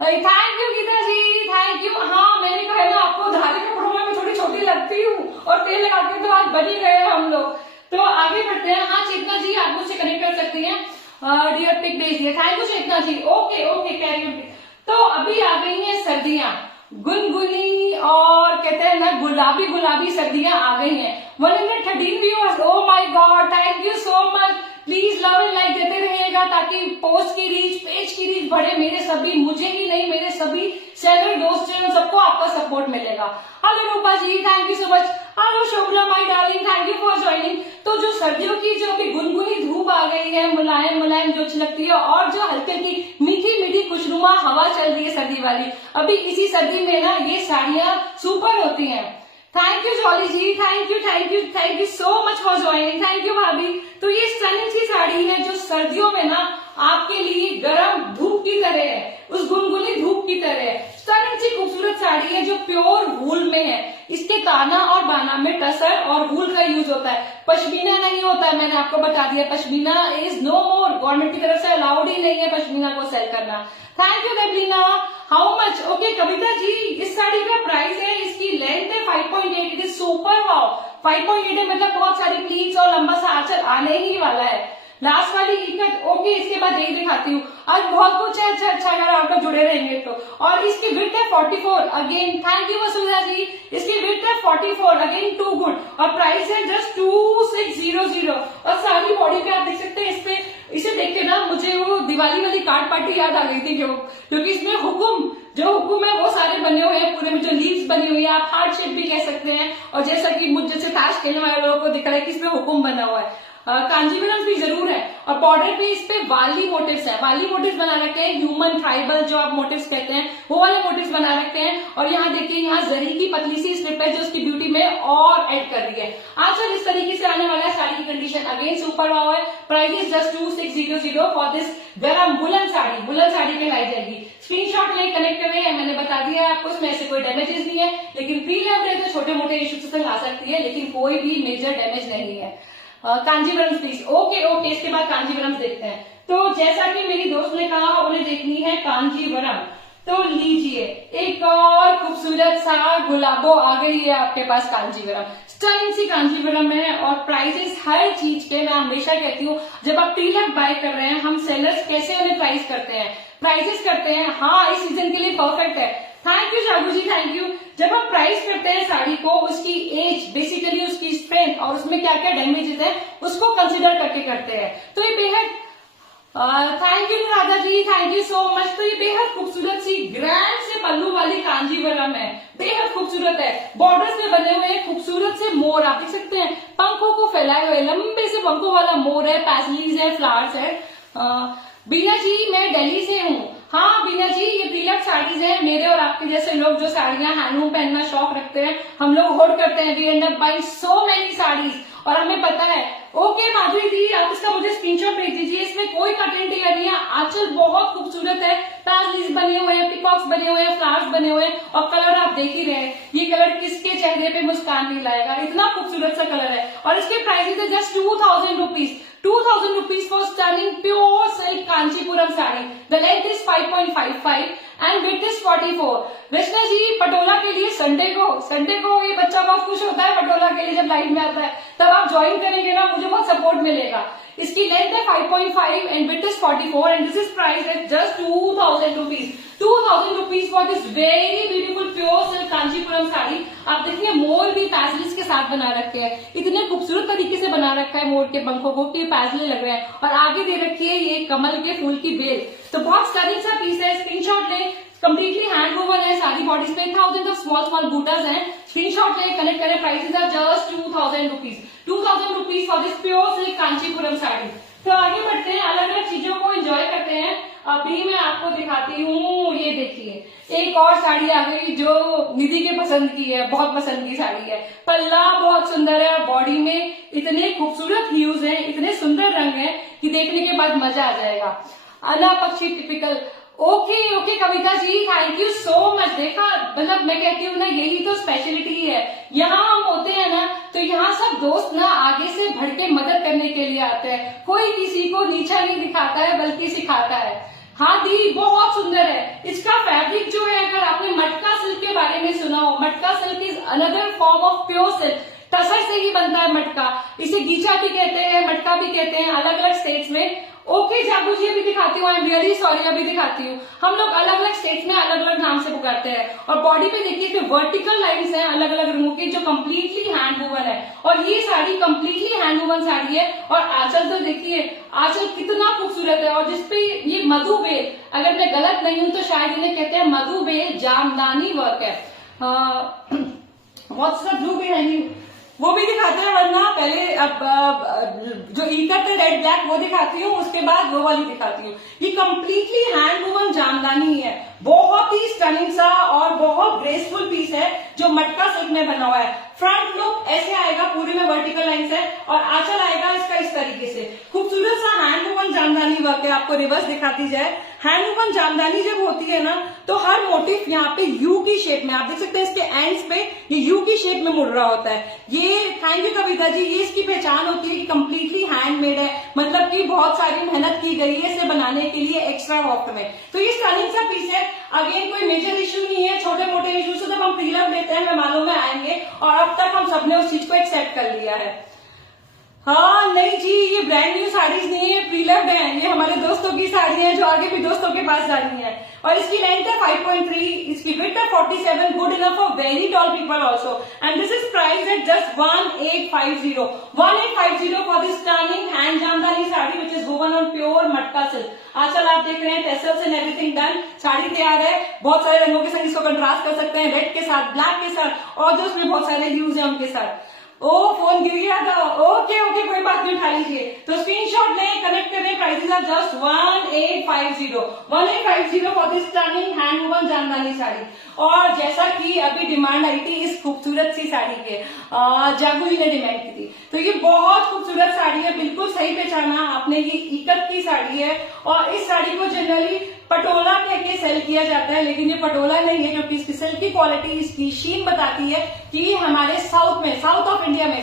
Thank you Geeta ji, thank you. हाँ मैंने कहा ना आपको, धारे कपड़ों में मैं थोड़ी छोटी लगती हूँ, और तेल लगा के तो आज बनी गए हम लोग। तो आगे बढ़ते हैं। हाँ चेतना जी, आप मुझसे कनेक्ट कर सकती हैं, डियर पिक भेजिए। Thank you Chetna ji. Okay okay, carry on. तो अभी आ गई हैं सर्दियां, गुनगुनी और कहते हैं ना गुलाबी गुलाबी सर्दियां आ गई हैं। 113 viewers, oh my God, thank you so much. Please love and like देते रहिएगा ताकि पोस्ट की रीच, पेज की रीच बढ़े। मेरे सभी, मुझे ही नहीं, मेरे सभी सेलर दोस्त हैं, सबको आपका सपोर्ट मिलेगा। Hello Rupa ji, thank you so much. Hello Shobhla my darling, thank you for joining. तो जो सर्दियों की जो अभी गुनगुनी धूप आ गई है, मुलायम मुलायम जो अच्छी लगती है, और जो हल्के की मीठी मीठी खुशनुमा हवा चल रही है सर्दी वाली, अभी इसी सर्दी में ना ये साड़ियां सुपर होती हैं। Thank you Jolly ji, thank you thank you thank you so much for joining, thank you भाभी। तो ये स्टनिंग सी साड़ी है जो सर्दियों में ना आपके लिए गर्म धूप की तरह है, उस गुनगुनी धूप की तरह है। स्टनिंग सी खूबसूरत साड़ी है जो प्योर वूल में है। इसके काना और बाना में टसर और वूल का यूज होता है, पश्मीना नहीं होता है। मैंने आपको बता दिया, pashmina is no more, government की तरफ से अलाउड ही नहीं है पश्मीना को सेल करना। Thank you Devlina. How much? Okay Kavita ji, इस साड़ी का प्राइस है, इसकी लेंथ है 5.8, इट इज सुपर वाओ। 5.8 है मतलब बहुत सारी प्लीट्स और लंबा सा आंचल आने ही वाला है। लास्ट वाली इकट, ओके इसके बाद एक दिखाती हूँ। आज बहुत कुछ है, अच्छा अगर आप लोग जुड़े रहेंगे तो। और इसकी विड्थ है 44, अगेन थैंक यू वसुधा जी। इसकी विड्थ है 44, अगेन टू गुड, और प्राइस है जस्ट 2600। और सारी बॉडी पे आप देख सकते हैं, इस पे इसे देख के ना मुझे वो दिवाली वाली कार्ड पार्टी याद आ गई थी, क्योंकि इसमें हुकुम, जो हुकुम है वो सारे बने हुए हैं, पूरे में जो लीव्स बनी हुई है, आप हार्ट शेप भी कह सकते हैं। और जैसा कि मुझ जैसे ताश खेलने वाले लोगों को दिख रहा है कि इसमें हुकुम बना हुआ है। कांजीवरम भी जरूर है। और बॉर्डर पे इस पे वाली मोटिव्स है, वाली मोटिव्स बना रखे हैं, ह्यूमन ट्राइबल जो आप मोटिव्स कहते हैं वो वाले मोटिव्स बना रखे हैं। और यहाँ देखिए यहाँ जरी की पतली सी स्ट्रिप है जो उसकी ब्यूटी में और ऐड कर रही है। आंचल इस तरीके से आने वाला है। साड़ी की कंडीशन अगेन सुपर वाव है। Price is just 2600 for this गरम वुलन साड़ी। वुलन साड़ी कहलाई जाएगी। स्क्रीनशॉट लें, कनेक्ट करें। मैंने बता दिया है आपको, इसमें ऐसे कोई डैमेजेस नहीं है, लेकिन प्री लव है तो छोटे मोटे इश्यूज से आ सकती है, लेकिन कोई भी मेजर डैमेज नहीं है। कांजीवरम प्लीज। ओके, इसके बाद कांजीवरम देखते हैं। तो जैसा कि मेरी दोस्त ने कहा उन्हें देखनी है कांजीवरम, तो लीजिए एक और खूबसूरत सा गुलाबो आ गई है आपके पास कांजीवरम। स्टनिंग सी कांजीवरम है। और प्राइसेस हर चीज के, मैं हमेशा कहती हूँ जब आप प्रीलक बाय कर रहे हैं, हम सेलर्स कैसे उन्हें प्राइस करते हैं, प्राइसेस करते हैं। हाँ, इस सीजन के लिए परफेक्ट है। Thank you Shagu ji, thank you. जब आप प्राइस करते हैं साड़ी को, उसकी एज, बेसिकली उसकी स्ट्रेंथ और उसमें क्या क्या डैमेजेस है उसको कंसिडर करके करते हैं। तो ये बेहद thank you Radha ji, thank you so much. तो ये बेहद खूबसूरत सी ग्रैंड से पल्लू वाली कांजीवरम है, बेहद खूबसूरत है। बॉर्डर्स में बने हुए खूबसूरत से मोर आप देख सकते हैं, पंखों को फैलाए हुए लंबे से पंखों वाला मोर है, पैसलीज है, फ्लावर्स है। बीना जी मैं दिल्ली से हूँ। हाँ बीना जी, ये प्रीलक साड़ीज है। मेरे और आपके जैसे लोग जो साड़ियां हैंडलूम पहनना शौक रखते हैं, हम लोग होल्ड करते हैं। We end up buying so many saris और हमें पता है। ओके माधुरी दी, आप इसका मुझे स्क्रीनशॉट भेज दीजिए। इसमें कोई कटिंग टेलर नहीं है। आंचल बहुत खूबसूरत है, पैसलीज बने हुए हैं, पिकॉक्स बने हुए हैं, फ्लावर्स बने हुए हैं और कलर आप देख ही रहे हैं। ये कलर किसके चेहरे पे मुस्कान नहीं लाएगा, इतना खूबसूरत सा कलर है। और इसके प्राइसेस है just 2000 rupees. 2000 rupees for stunning pure silk Kanchipuram sari. The length is 5.55 and width is 44। Krishna ji Patola के लिए संडे को ये बच्चा बहुत खुश होता है पटोला के लिए जब लाइव में आता है, तब आप ज्वाइन करेंगे ना, मुझे बहुत सपोर्ट मिलेगा। इसकी लेंथ है 5.5 and width is 44 and this is price at just 2000 rupees. 2000 rupees for this very beautiful pure silk Kanchipuram sari. आप देखिए मोर भी पैसलीज के साथ बना रखे हैं, इतने खूबसूरत तरीके से बना रखा है मोर के पंखों को कि पैसले लग रहे हैं। और आगे दे रखी है ये कमल के फूल की बेल। तो बहुत स्टनिंग सा पीस है, स्क्रीनशॉट लें। कंप्लीटली हैंड वूवन है, सारी बॉडीज पे 1000 ऑफ स्मॉल बूटास हैं। स्क्रीनशॉट लें, कनेक्ट करें। Prices are just 2000 rupees. 2000 rupees for this pure silk Kanchipuram sari. तो आगे बढ़ते हैं, अलग अलग चीजों को एंजॉय करते हैं। अभी मैं आपको दिखाती हूँ, ये देखिए एक और साड़ी आ गई जो निधि के पसंद की है, बहुत पसंद की साड़ी है। पल्ला बहुत सुंदर है और बॉडी में इतने खूबसूरत ह्यूज हैं, इतने सुंदर रंग हैं कि देखने के बाद मजा आ जाएगा। अना पक्षी typical. Okay Kavita ji, thank you so much. देखा, मतलब मैं कहती हूँ ना, यही तो स्पेशलिटी है। यहाँ हम होते हैं ना, तो यहाँ सब दोस्त ना आगे से बढ़ के मदद करने के लिए आते हैं। कोई किसी को नीचा नहीं दिखाता है बल्कि सिखाता है। हाँ दी, बहुत सुंदर है। इसका फैब्रिक जो है, अगर आपने मटका सिल्क के बारे में सुना हो, मटका silk is another form of pure silk. Tussar से ही बनता है मटका, इसे गीचा भी कहते हैं, मटका भी कहते हैं अलग अलग स्टेट्स में। ओके जागू जी, अभी दिखाती हूँ, आई एम रियली सॉरी, अभी दिखाती हूँ। हम लोग अलग अलग स्टेट्स में अलग अलग नाम से पुकारते हैं। और बॉडी पे देखिए इसमें वर्टिकल लाइंस हैं अलग अलग रंगों की, जो कम्प्लीटली हैंड वूवन है। और ये sari completely hand woven sari है। और आंचल तो देखिए, आंचल कितना खूबसूरत है। और जिसपे ये मधु बेल, अगर मैं गलत नहीं हूं तो शायद इन्हें कहते हैं मधु बेल जामदानी वर्क है। व्हाट्स द ब्लू बेल, वो भी दिखाते हैं, वरना पहले अब जो इकत है रेड ब्लैक वो दिखाती हूँ, उसके बाद वो वाली दिखाती हूँ। ये कम्प्लीटली हैंड वूवन जामदानी है, बहुत ही स्टनिंग सा और बहुत ग्रेसफुल पीस है जो मटका सिल्क में बना हुआ है। फ्रंट लुक ऐसे आएगा, पूरे में वर्टिकल लाइंस है और आंचल आएगा इसका इस तरीके से। खूबसूरत सा हैंड वूवन जामदानी वर्क है। आपको रिवर्स दिखाती जाए, हैंड वूवन जामदानी जब होती है ना, तो हर मोटिव यहाँ पे यू की शेप में, आप देख सकते हैं इसके एंड्स पे ये यू की शेप में मुड़ रहा होता है। ये थैंक यू कविता जी, ये इसकी पहचान होती है कि कम्प्लीटली हैंडमेड है, मतलब कि बहुत सारी मेहनत की गई है इसे बनाने के लिए एक्स्ट्रा वक्त में। तो ये स्टनिंग सा पीस है। अगेन कोई मेजर इश्यू नहीं है, छोटे मोटे इश्यू से जब हम प्रीलम लेते हैं मैं मालूम में आएंगे, और अब तक हम सबने उस चीज को एक्सेप्ट कर लिया है। हाँ नहीं जी, ये ब्रांड न्यू साड़ीज नहीं है, प्रीलव्ड है। ये हमारे दोस्तों की साड़ी है जो आगे भी दोस्तों के पास जानी है। और इसकी लेंथ है 5.3, इसकी विड्थ है 47, good enough for very tall people also. And this is price at just 1850 for this stunning hand Jamdani sari which is woven on pure matka silk. आजकल आप देख रहे हैं tassels and everything done, sari तैयार है। बहुत सारे रंगों के साथ इसको कंट्रास्ट कर सकते हैं, रेड के साथ, ब्लैक के साथ, और जो उसमें बहुत सारे ह्यूज है उनके साथ। ओ फोन गिर गया था, ओके ओके कोई बात नहीं, उठा लीजिए। तो स्क्रीनशॉट लें, कनेक्ट करें, prices are just 1850 for this stunning hand woven Jamdani sari. और जैसा कि अभी डिमांड आई थी इस खूबसूरत सी साड़ी के, जागू जी ने डिमांड की थी, तो ये बहुत खूबसूरत साड़ी है, बिल्कुल सही पहचाना आपने, ये इकत की साड़ी है। और इस साड़ी को जनरली पटोला कह के सेल किया जाता है, लेकिन ये पटोला नहीं है, क्योंकि इसकी सिल्क की क्वालिटी, इसकी शीन बताती है कि ये हमारे साउथ में, साउथ ऑफ इंडिया में,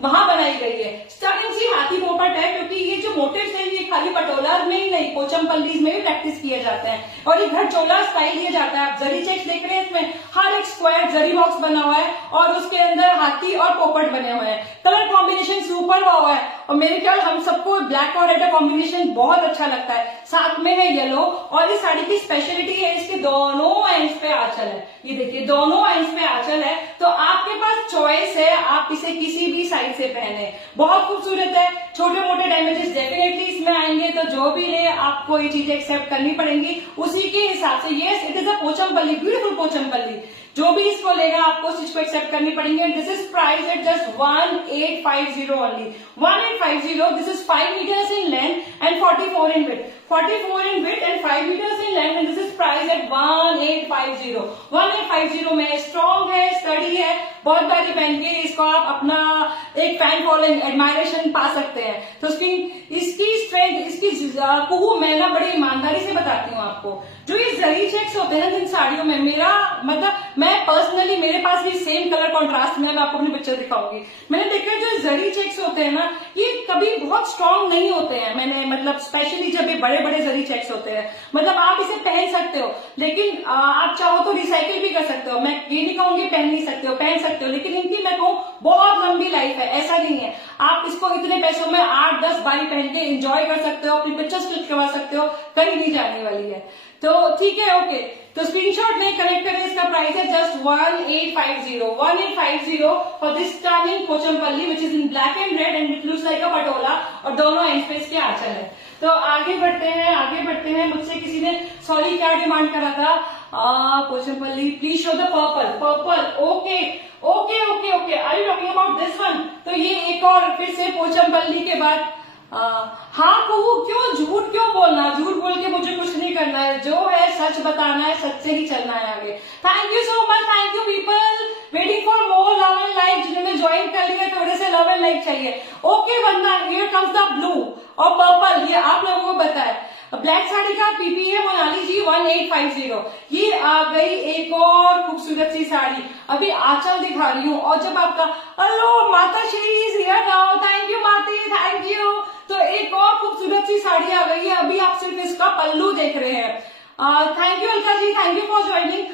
वहां बनाई गई है। स्टनिंग सी हाथी पोपट है, क्योंकि ये जो मोटिव्स है ये खाली पटोला में ही नहीं, पोचमपल्लीज में भी प्रैक्टिस किए जाते हैं। और ये घर चोला स्टाइल लिया जाता है। आप जरी चेक्स देख रहे हैं, इसमें हर एक स्क्वायर जरी बॉक्स बना हुआ है और उसके अंदर हाथी और पोपट बने हुए हैं। कलर कॉम्बिनेशन सुपर हुआ है, और मेरे ख्याल हम सबको ब्लैक और रेड का कॉम्बिनेशन बहुत अच्छा लगता है, साथ में है येलो। और इस साड़ी की स्पेशलिटी है इसके दोनों एंड्स पे आंचल है, ये देखिए दोनों एंड्स पे आंचल है, तो आपके पास चॉइस है, आप इसे किसी भी साइड से पहने। बहुत खूबसूरत है, छोटे मोटे डैमेजेस डेफिनेटली इसमें आएंगे, तो जो भी ले आपको ये चीजें एक्सेप्ट करनी पड़ेंगी उसी के हिसाब से। Yes, it is a Pochampally, beautiful Pochampally, जो भी इसको लेगा आपको स्टिच को एक्सेप्ट करनी पड़ेंगे। And this is price at just 1850 only, 1850। This is 5 metres in length and 44 in width, 44 in width and 5 meters in length, and this is priced at 1850। 1850 में strong है, स्टडी है, बहुत बारी पहन के इसको आप अपना एक फैन फॉलोइंग, एडमायरेशन पा सकते हैं। तो इसकी स्ट्रेंथ, इसकी कुहू मैं ना बड़ी ईमानदारी से बताती हूँ आपको। जो ये जरी चेक्स होते हैं इन साड़ियों में, मेरा मतलब मैं पर्सनली, मेरे पास भी सेम कलर कॉन्ट्रास्ट में, मैं आपको अपनी पिक्चर दिखाऊंगी, मैंने देखा जो जरी चेक्स होते हैं ना, ये कभी बहुत स्ट्रॉन्ग नहीं होते हैं। मैंने मतलब स्पेशली जब ये बड़े बड़े जरी चेक्स होते हैं, मतलब आप इसे पहन सकते हो, लेकिन आप चाहो तो रिसाइकिल भी कर सकते हो। मैं ये नहीं कहूंगी पहन नहीं सकते हो, पहन सकते हो, लेकिन इनकी मैं कहूँ बहुत लंबी लाइफ है, ऐसा नहीं है। आप इसको इतने पैसों में 8-10 बारी पहन के एंजॉय कर सकते हो, अपनी पिक्चर्स क्लिक करवा सकते हो, कहीं नहीं जाने वाली है। तो ठीक है, ओके, तो स्क्रीनशॉट में कनेक्ट करें, इसका प्राइस है just 1850 for this stunning Pochampally which is in black and red and it looks like अ पटोला, और दोनों एंड पे इसके आंचल है। तो आगे बढ़ते हैं, मुझसे किसी ने सॉरी क्या डिमांड करा था, Pochampally please show the purple, okay okay okay okay, are you talking about this one? तो ये एक और फिर से पोचमपल्ली के बाद, हाँ कहू, क्यों झूठ क्यों बोलना, झूठ बोल के मुझे कुछ नहीं करना है, जो है सच बताना है, सच से ही चलना है आगे। Thank you so much, thank you people, waiting for more love and like, जिन्होंने ज्वाइन कर लिया थोड़े से लव एंड लाइक चाहिए। Okay Vandana, here comes the blue और पर्पल, ये आप लोगों को पता है। ब्लैक साड़ी का पीपी है मोनाली जी 1850। ये आ गई एक और खूबसूरत सी साड़ी, अभी आंचल दिखा रही हूँ। और जब आपका हेलो माता Shri is here now, thank you माती, थैंक यू। तो एक और खूबसूरत सी साड़ी आ गई है, अभी आप सिर्फ इसका पल्लू देख रहे हैं। Thank you Alka ji, thank you for joining.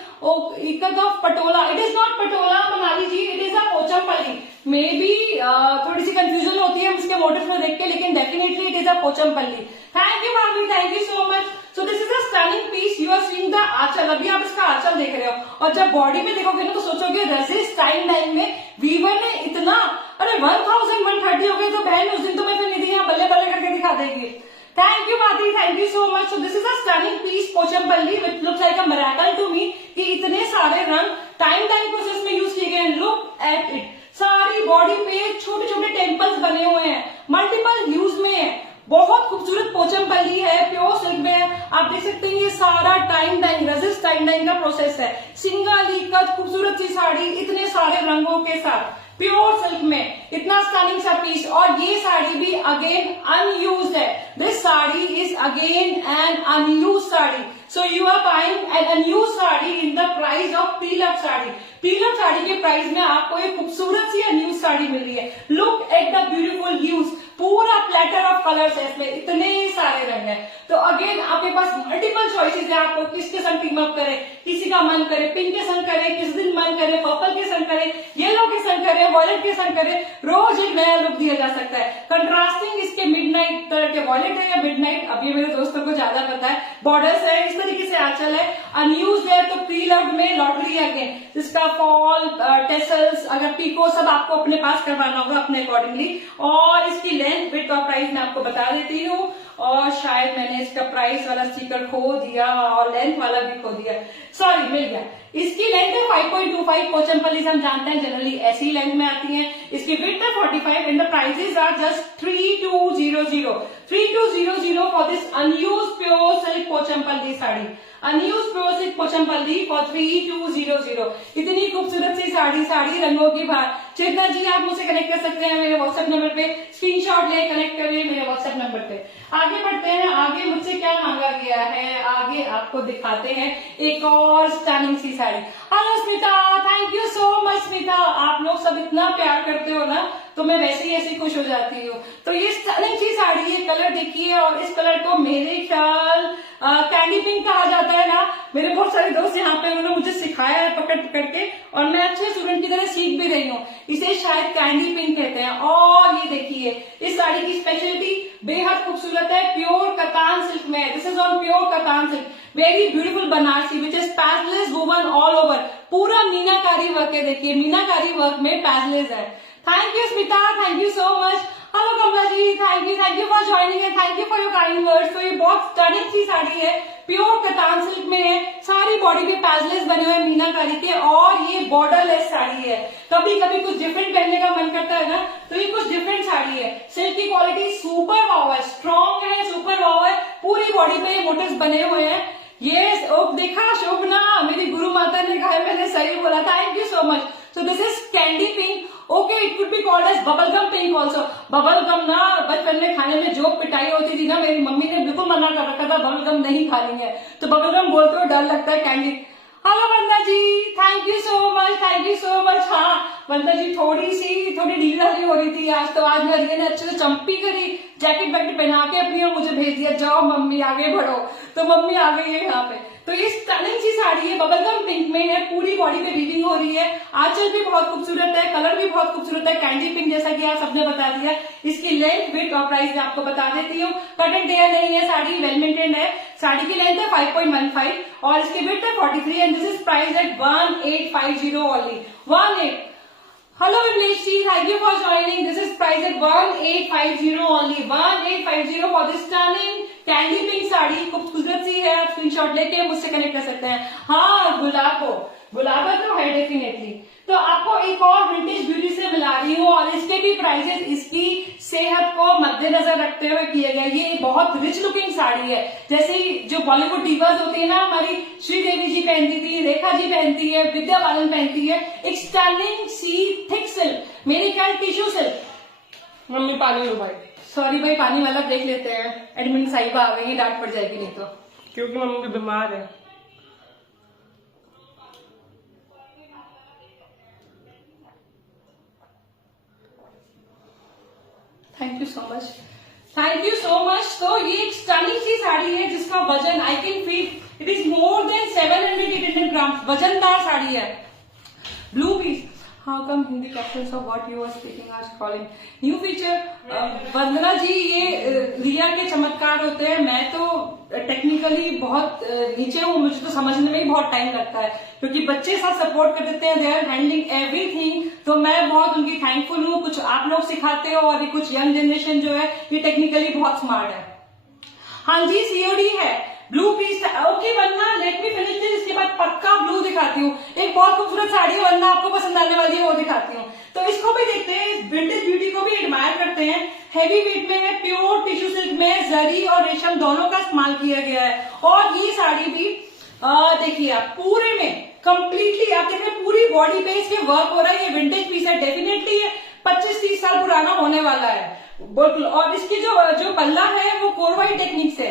Ikat of patola, it is not patola Monali ji, it is a Pochampally. May be थोड़ी सी कंफ्यूजन होती है इसके मोटिव में देख के, लेकिन definitely it is a Pochampally. Thank you bhabhi, thank you so much. So this is a stunning piece, you are seeing the aanchal, अभी आप इसका आंचल देख रहे हो। और जब बॉडी में देखोगे ना तो सोचोगे रेसिस्ट टाइम में वीवर ने इतना, अरे 1130 हो गए, तो बहन उस दिन तो मैं फिर निधि यहाँ बल्ले बल्ले करके दिखा देगी। Thank you Madhuri, thank you so much. So this is a stunning piece Pochampally which looks like a miracle to me, कि इतने सारे रंग टाइम प्रोसेस में यूज किए गए हैं। लुक एट इट, सारी बॉडी पे छोटे छोटे टेम्पल्स बने हुए हैं, मल्टीपल ह्यूज में है, बहुत खूबसूरत पोचमपल्ली है, प्योर सिल्क में है। आप देख सकते हैं ये सारा time dyeing, resist time dyeing का प्रोसेस है। सिंगल इकत खूबसूरत सी साड़ी, इतने सारे रंगों के साथ, प्योर सिल्क में, इतना स्टनिंग सा पीस। और ये साड़ी भी अगेन अनयूज्ड है, this sari is again an unused sari. So you are buying an unused sari in the price of prelove sari. Prelove sari के प्राइस में आपको एक खूबसूरत सी अनयूज्ड साड़ी मिल रही है। Look at the beautiful huge, पूरा प्लेटर ऑफ कलर्स है इसमें, इतने सारे रंग हैं। तो अगेन आपके पास मल्टीपल चॉइसेस है, आपको किसके संग टीम अप करे, किसी का मन करे पिंक के संग करे, किसी दिन मन करे पर्पल के संग करे, येलो के संग करे, वॉयलेट के संग करे, रोज एक नया लुक दिया जा सकता है। कंट्रास्टिंग इसके मिडनाइट कलर के, वॉयलेट है या मिडनाइट, अभी मेरे दोस्तों को ज्यादा पता है। बॉर्डर्स है, इस तरीके से आंचल है, अनयूज्ड है। तो प्री लव्ड में लॉटरी अगेन, इसका फॉल टेसल्स, अगर पीको, सब आपको अपने पास करवाना होगा अपने अकॉर्डिंगली। और इसकी लेंथ विड्थ और प्राइस मैं आपको बता देती हूँ, और शायद मैंने इसका प्राइस वाला स्टिकर खो दिया और लेंथ वाला भी खो दिया, सॉरी मिल गया। इसकी लेंथ है 5.25। पोचमपल्ली हम जानते हैं जनरली ऐसी लेंथ में आती हैं। इसकी विड्थ है 45 and the prices are just 3200 for this unused pure silk Pochampally sari. Unused pure silk Pochampally for 3200। इतनी खूबसूरत सी साड़ी रंगों की बात। चेतना जी आप मुझसे कनेक्ट कर सकते हैं मेरे व्हाट्सएप नंबर पे, स्क्रीनशॉट ले कनेक्ट करिए मेरे व्हाट्सएप नंबर पे। आगे बढ़ते हैं, आगे मुझसे क्या मांगा गया है, आगे आपको दिखाते हैं एक और स्टनिंग सी sari. Hello Smita, thank you so much Smita, आप लोग सब इतना प्यार करते हो ना तो मैं वैसे ही ऐसी खुश हो जाती हूँ। तो ये स्टनिंग सी साड़ी है, कलर देखिए, और इस कलर को मेरे ख्याल कैंडी पिंक कहा जाता है ना। मेरे बहुत सारे दोस्त यहाँ पे उन्होंने मुझे सिखाया है पकड़ पकड़ के, और मैं अच्छे स्टूडेंट की तरह सीख भी रही हूँ। इसे शायद कैंडी पिंक कहते हैं। और ये देखिए इस साड़ी की स्पेशलिटी बेहद खूबसूरत है, प्योर कतान सिल्क में। This is on pure कतान silk, very beautiful Banarasi which is paisleys woven all over. पूरा मीनाकारी वर्क है, देखिए मीनाकारी वर्क में पैसलेस है। Thank you Smita, thank you so much. Hello Kamala ji, thank you for joining and thank you for your kind words. तो ये बहुत stunning सी साड़ी है, प्योर कतान सिल्क में है, सारी बॉडी पे पैसलेस बने हुए मीनाकारी के, और ये बॉर्डरलेस साड़ी है। कभी कभी कुछ डिफरेंट पहनने का मन करता है ना, तो ये कुछ डिफरेंट साड़ी है। सिल्क की क्वालिटी सुपर वाव है, स्ट्रॉन्ग है, सुपर वाव है, पूरी बॉडी पे ये मोटिव्स बने हुए हैं। ये देखा शोभना, मेरी गुरु माता ने कहा, मैंने सही बोला, thank you so much. So this is candy pink. Okay, it could be called as bubblegum pink also. Bubblegum ना बचपन में खाने में जो पिटाई होती थी ना, मेरी मम्मी ने बिल्कुल मना कर रखा था bubblegum नहीं खानी है, तो bubblegum बोलते हो डर लगता है candy. Hello Vandana ji, thank you so much, thank you so much. हाँ वंदना जी थोड़ी ढीली ढाली हो रही थी आज, तो आज मेरी ने अच्छे से चंपी करी, जैकेट वैकेट पहना के अपनी और मुझे भेज दिया, जाओ मम्मी आगे बढ़ो। तो मम्मी आ गई है यहाँ पे। तो ये स्टनिंग सी साड़ी है, बबलगम पिंक में है, पूरी बॉडी पे वीविंग हो रही है, आंचल भी बहुत खूबसूरत है, कलर भी बहुत खूबसूरत है, कैंडी पिंक जैसा कि आप सबने बता दिया। इसकी लेंथ विड्थ और प्राइस मैं आपको बता देती हूँ। कट एंड टेयर नहीं है, साड़ी वेल मेंटेन्ड है। साड़ी की लेंथ है 5.15 और इसकी विड्थ है 43 and this is price at 1850 only. 18। Hello Vimlesh ji, thank you for joining. This is priced at 1850 only. 1850 for this stunning candy pink sari, खूबसूरत सी है। आप स्क्रीनशॉट लेके मुझसे कनेक्ट कर सकते हैं। हाँ गुलाबो तो है डेफिनेटली। तो आपको एक और विंटेज ब्यूटी से मिला रही हूँ, और इसके भी प्राइजेस इसकी सेहत को मद्देनजर रखते हुए किए गए। ये बहुत रिच लुकिंग साड़ी है, जैसे जो बॉलीवुड डीवर्स होती है ना, हमारी श्रीदेवी जी पहनती थी, रेखा जी पहनती है, विद्या बालन पहनती है। एक स्टनिंग सी थिक सिल्क, मेरे ख्याल टिश्यू सिल्क। मम्मी पानी लो भाई, सॉरी भाई पानी वाला देख लेते हैं, एडमिन साहिबा आ गई है, डांट पड़ जाएगी नहीं तो, क्योंकि मम्मी बीमार है। Thank you so much, thank you so much. तो ये एक स्टनिंग सी साड़ी है जिसका वजन I can feel it is more than 700-800 gram, वजनदार साड़ी है। Blue piece, how come Hindi captions of what you are speaking are scrolling new feature. Vandana ji ये रिया के चमत्कार होते हैं। मैं तो टेक्निकली बहुत नीचे हूँ, मुझे तो समझने में ही बहुत टाइम लगता है, क्योंकि बच्चे साथ सपोर्ट कर देते हैं, दे आर हैंडलिंग एवरीथिंग। तो मैं बहुत उनकी थैंकफुल हूँ। कुछ आप लोग सिखाते हो और कुछ यंग जनरेशन जो है ये टेक्निकली बहुत स्मार्ट है। हाँ जी सीओडी है, ब्लू पीस। ओके वरना लेट मी फिनिश दिस, इसके बाद पक्का ब्लू दिखाती हूँ। एक बहुत खूबसूरत साड़ी है, वरना आपको पसंद आने वाली है, वो दिखाती हूँ। तो इसको भी देखते हैं, इस विंटेज ब्यूटी को भी एडमायर करते हैं। हैवी वेट में है, प्योर टिश्यू सिल्क में जरी और रेशम दोनों का इस्तेमाल किया गया है। और ये साड़ी भी देखिए आप पूरे में कंप्लीटली आप देख रहे हैं, पूरी बॉडी पे इसके वर्क हो रहा है। ये विंटेज पीस है, डेफिनेटली ये 25-30 साल पुराना होने वाला है। और इसकी जो पल्ला है वो कोरवाई टेक्निक से।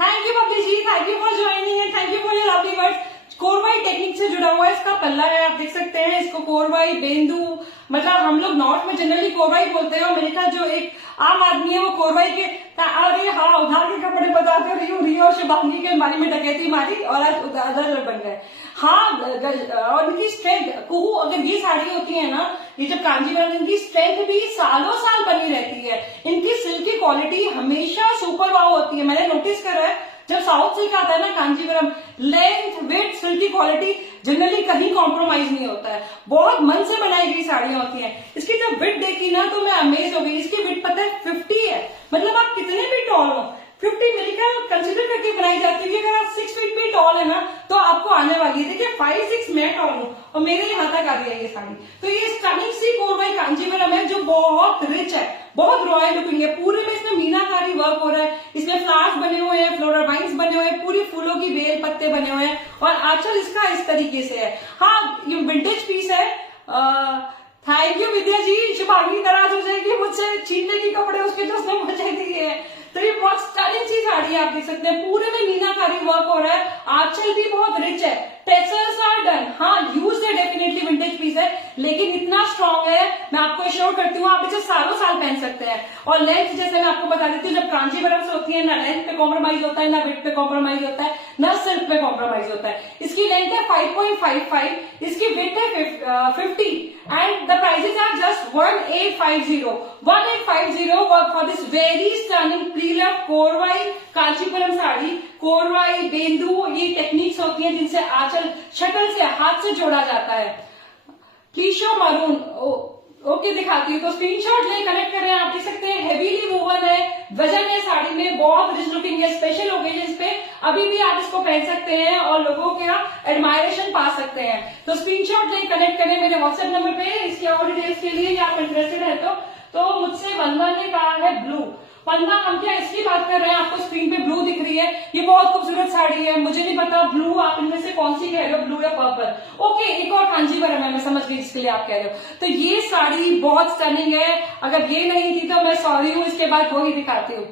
Thank you Babli ji, thank you for joining and thank you for your lovely words. Korvai technique से जुड़ा हुआ इसका पल्ला है, आप देख सकते हैं। इसको कोरवाई बेंदू, मतलब हम लोग नॉर्थ में जनरली कोरवाई बोलते हैं, और मेरे ख्याल जो एक आम आदमी है वो कोरवाई के, अरे हाँ उधार के कपड़े बताते हो, रिया और शिवांगी के बारे में डकैती मारी और आज उधार बन गए। हाँ और इनकी स्ट्रेंथ कुहू, अगर ये साड़ी होती है ना, ये जब कांजीवरम, इनकी स्ट्रेंथ भी सालों साल बनी रहती है। इनकी सिल्क की क्वालिटी हमेशा सुपर वाव होती है। मैंने नोटिस करा है जब साउथ सिल्क आता है ना कांजीवरम, लेंथ वेट सिल्क की क्वालिटी जनरली कहीं कॉम्प्रोमाइज नहीं होता है। बहुत मन से बनाई गई साड़ियां होती हैं। इसकी जब विड्थ देखी ना तो मैं अमेज हो गई। इसकी विड्थ पता है 50 है, मतलब आप कितने भी टॉल हो, 50 मेरे ख्याल कंसिडर करके बनाई जाती है। अगर आप 6 फीट भी टॉल है ना तो आपको आने वाली है। देखिए 5'6" मैं टॉल हूँ और मेरे यहाँ तक आ रही है ये साड़ी। तो ये स्टनिंग सी कोरवाई कांजीवरम है जो बहुत रिच है, बहुत रॉयल लुकिंग है। पूरे में इसमें मीनाकारी वर्क हो रहा है, इसमें फ्लावर्स बने हुए हैं, फ्लोरल वाइन्स बने हुए हैं, पूरी फूलों की बेल पत्ते बने हुए हैं और आंचल इसका इस तरीके से है। हाँ ये विंटेज पीस है। थैंक यू विद्या जी, शुभांगी नाराज हो जाएगी मुझसे, छीनने की कपड़े उसके जो उसने मुझे दिए हैं। तो ये बहुत स्टाइलिश सी साड़ी है, आप देख सकते हैं पूरे में मीनाकारी वर्क हो रहा है, आंचल भी बहुत रिच है, टेसल्स आर डन। हाँ यूज है, डेफिनेटली विंटेज पीस है लेकिन इतना स्ट्रॉन्ग है, मैं आपको एश्योर करती हूँ आप इसे सालों साल पहन सकते हैं। और लेंथ जैसे मैं आपको बता देती हूँ, जब कांजीवरम से होती है ना लेंथ पे कॉम्प्रोमाइज होता है, ना विड्थ पे कॉम्प्रोमाइज होता है, ना सिल्क पे कॉम्प्रोमाइज होता है। इसकी लेंथ है 5.55, इसकी विड्थ है 50 and the prices are just 1850 for this very stunning preloved Korvai Kanchipuram sari. Korvai, बेंदू ये टेक्निक्स होती हैं जिनसे आंचल शक्ल से हाथ से जोड़ा जाता है। प्लीज शो मरून, ओके दिखाती हूँ। तो स्क्रीनशॉट ले कनेक्ट करें, आप देख सकते हैं हेवीली वूवन है, वजन है साड़ी में, बहुत रिच लुकिंग है। स्पेशल ओकेजन पे अभी भी आप इसको पहन सकते हैं और लोगों का एडमायरेशन पा सकते हैं। तो स्क्रीनशॉट ले कनेक्ट करें मेरे व्हाट्सएप नंबर पे इसके और डिटेल्स के लिए, या आप इंटरेस्टेड है तो मुझसे वंदना ने कहा है ब्लू। वंदना हम क्या इसकी बात कर रहे हैं, आपको स्क्रीन पे ब्लू दिख रही है, ये बहुत खूबसूरत साड़ी है। मुझे नहीं पता ब्लू आप इनमें से कौन सी कह रहे हो, ब्लू या पर्पल। ओके एक और कांजीवरम है, मैं समझ गई जिसके लिए आप कह रहे हो। तो ये साड़ी बहुत स्टनिंग है, अगर ये नहीं थी तो मैं सॉरी हूँ, इसके बाद वही दिखाती हूँ।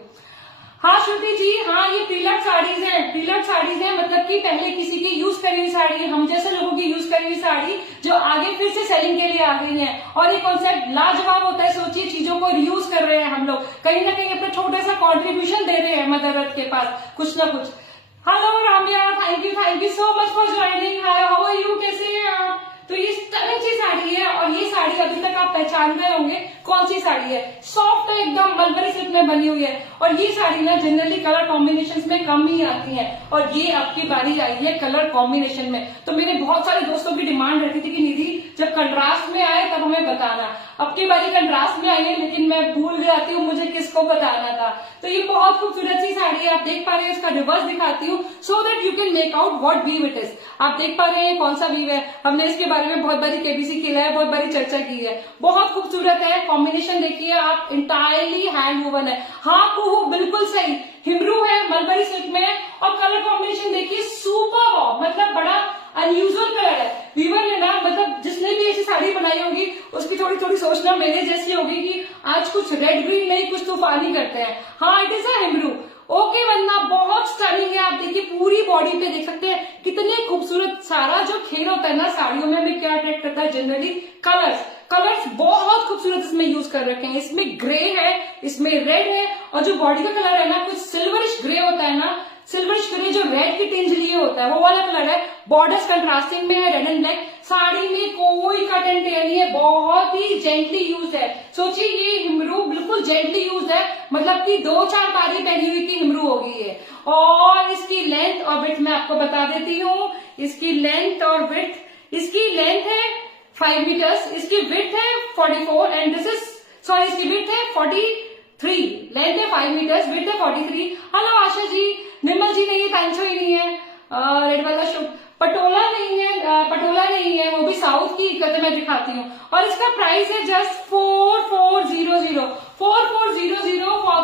हाँ श्रुति जी, हाँ ये प्रीलट साड़ीज हैं, प्रीलट साड़ीज हैं मतलब कि पहले किसी की यूज करी हुई साड़ी, हम जैसे लोगों की यूज करी हुई साड़ी जो आगे फिर से सेलिंग के लिए आ गई है। और ये कॉन्सेप्ट लाजवाब होता है, सोचिए चीजों को रीयूज कर रहे हैं हम लोग, कहीं ना कहीं अपना छोटा सा कॉन्ट्रीब्यूशन दे रहे हैं मदर अर्थ के पास कुछ ना कुछ। Hello Ramya, thank you so much for joining. Hi how are you, कैसे हैं आप? तो ये स्टनिंग सी साड़ी है और ये साड़ी अभी तक आप पहचान रहे होंगे कौन सी साड़ी है। सॉफ्ट है एकदम, मलबरी सिल्क में बनी हुई है और ये साड़ी ना जनरली कलर कॉम्बिनेशन में कम ही आती है और ये आपकी बारी आई है कलर कॉम्बिनेशन में। तो मेरे बहुत सारे दोस्तों की डिमांड रहती थी कि निधि जब कंट्रास्ट में आए तब हमें बताना। अब की बारी कंट्रास्ट में आई है लेकिन मैं भूल जाती हूँ मुझे किसको बताना था। तो ये बहुत खूबसूरत सी साड़ी है, आप देख पा रहे हैं, इसका रिवर्स दिखाती हूँ so that you can make out what weave it is. आप देख पा रहे हैं कौन सा वीव है, हमने इसके बारे में बहुत बारी केबीसी किया है, बहुत बारी चर्चा की है। बहुत खूबसूरत है, कॉम्बिनेशन देखिए आप, इंटायरली हैंड वूवन है। हाँ कुहू बिल्कुल सही, हिमरू है, मलबरी सिल्क में है और कलर कॉम्बिनेशन देखिए सुपर, मतलब बड़ा अनयूजुअल कलर है। वीवर ने ना मतलब जिसने भी ऐसी साड़ी बनाई होगी उसकी थोड़ी थोड़ी सोचना मेरे जैसी होगी कि आज कुछ रेड ग्रीन नहीं कुछ तूफानी करते हैं। हाँ it is a Himroo. Okay Vandana, बहुत स्टनिंग है, आप देखिए पूरी बॉडी पे देख सकते हैं कितने खूबसूरत। सारा जो खेल होता है ना साड़ियों में हमें क्या अट्रैक्ट करता है जनरली, कलर्स बहुत खूबसूरत इसमें यूज कर रखे हैं। इसमें ग्रे है, इसमें रेड है और जो बॉडी का कलर है ना कुछ सिल्वरिश ग्रे होता है ना, सिल्वरिश ग्रे जो रेड की टिंज लिए होता है वो वाला कलर है। बॉर्डर्स कंट्रास्टिंग में है, रेड एंड ब्लैक। साड़ी में कोई कट एंड टेयर नहीं है, बहुत ही जेंटली यूज है। सोचिए ये हिमरू बिल्कुल जेंटली यूज है, मतलब कि 2-4 बारी पहनी हुई की हिमरू हो गई है। और इसकी लेंथ और विड्थ मैं आपको बता देती हूँ, इसकी लेंथ और विड्थ, इसकी लेंथ है 5 मीटर्स, इसकी विड्थ है 44 एंड दिस इज सॉरी इसकी विड्थ है 43, लेंथ है 5 मीटर्स, विड्थ है 43। हेलो आशा जी, निर्मल जी नहीं है, पैंचो ही नहीं है, रेड वाला शूट, पटोला नहीं है, वो भी साउथ की कहते मैं दिखाती हूँ। और इसका प्राइस है जस्ट 4400 फॉर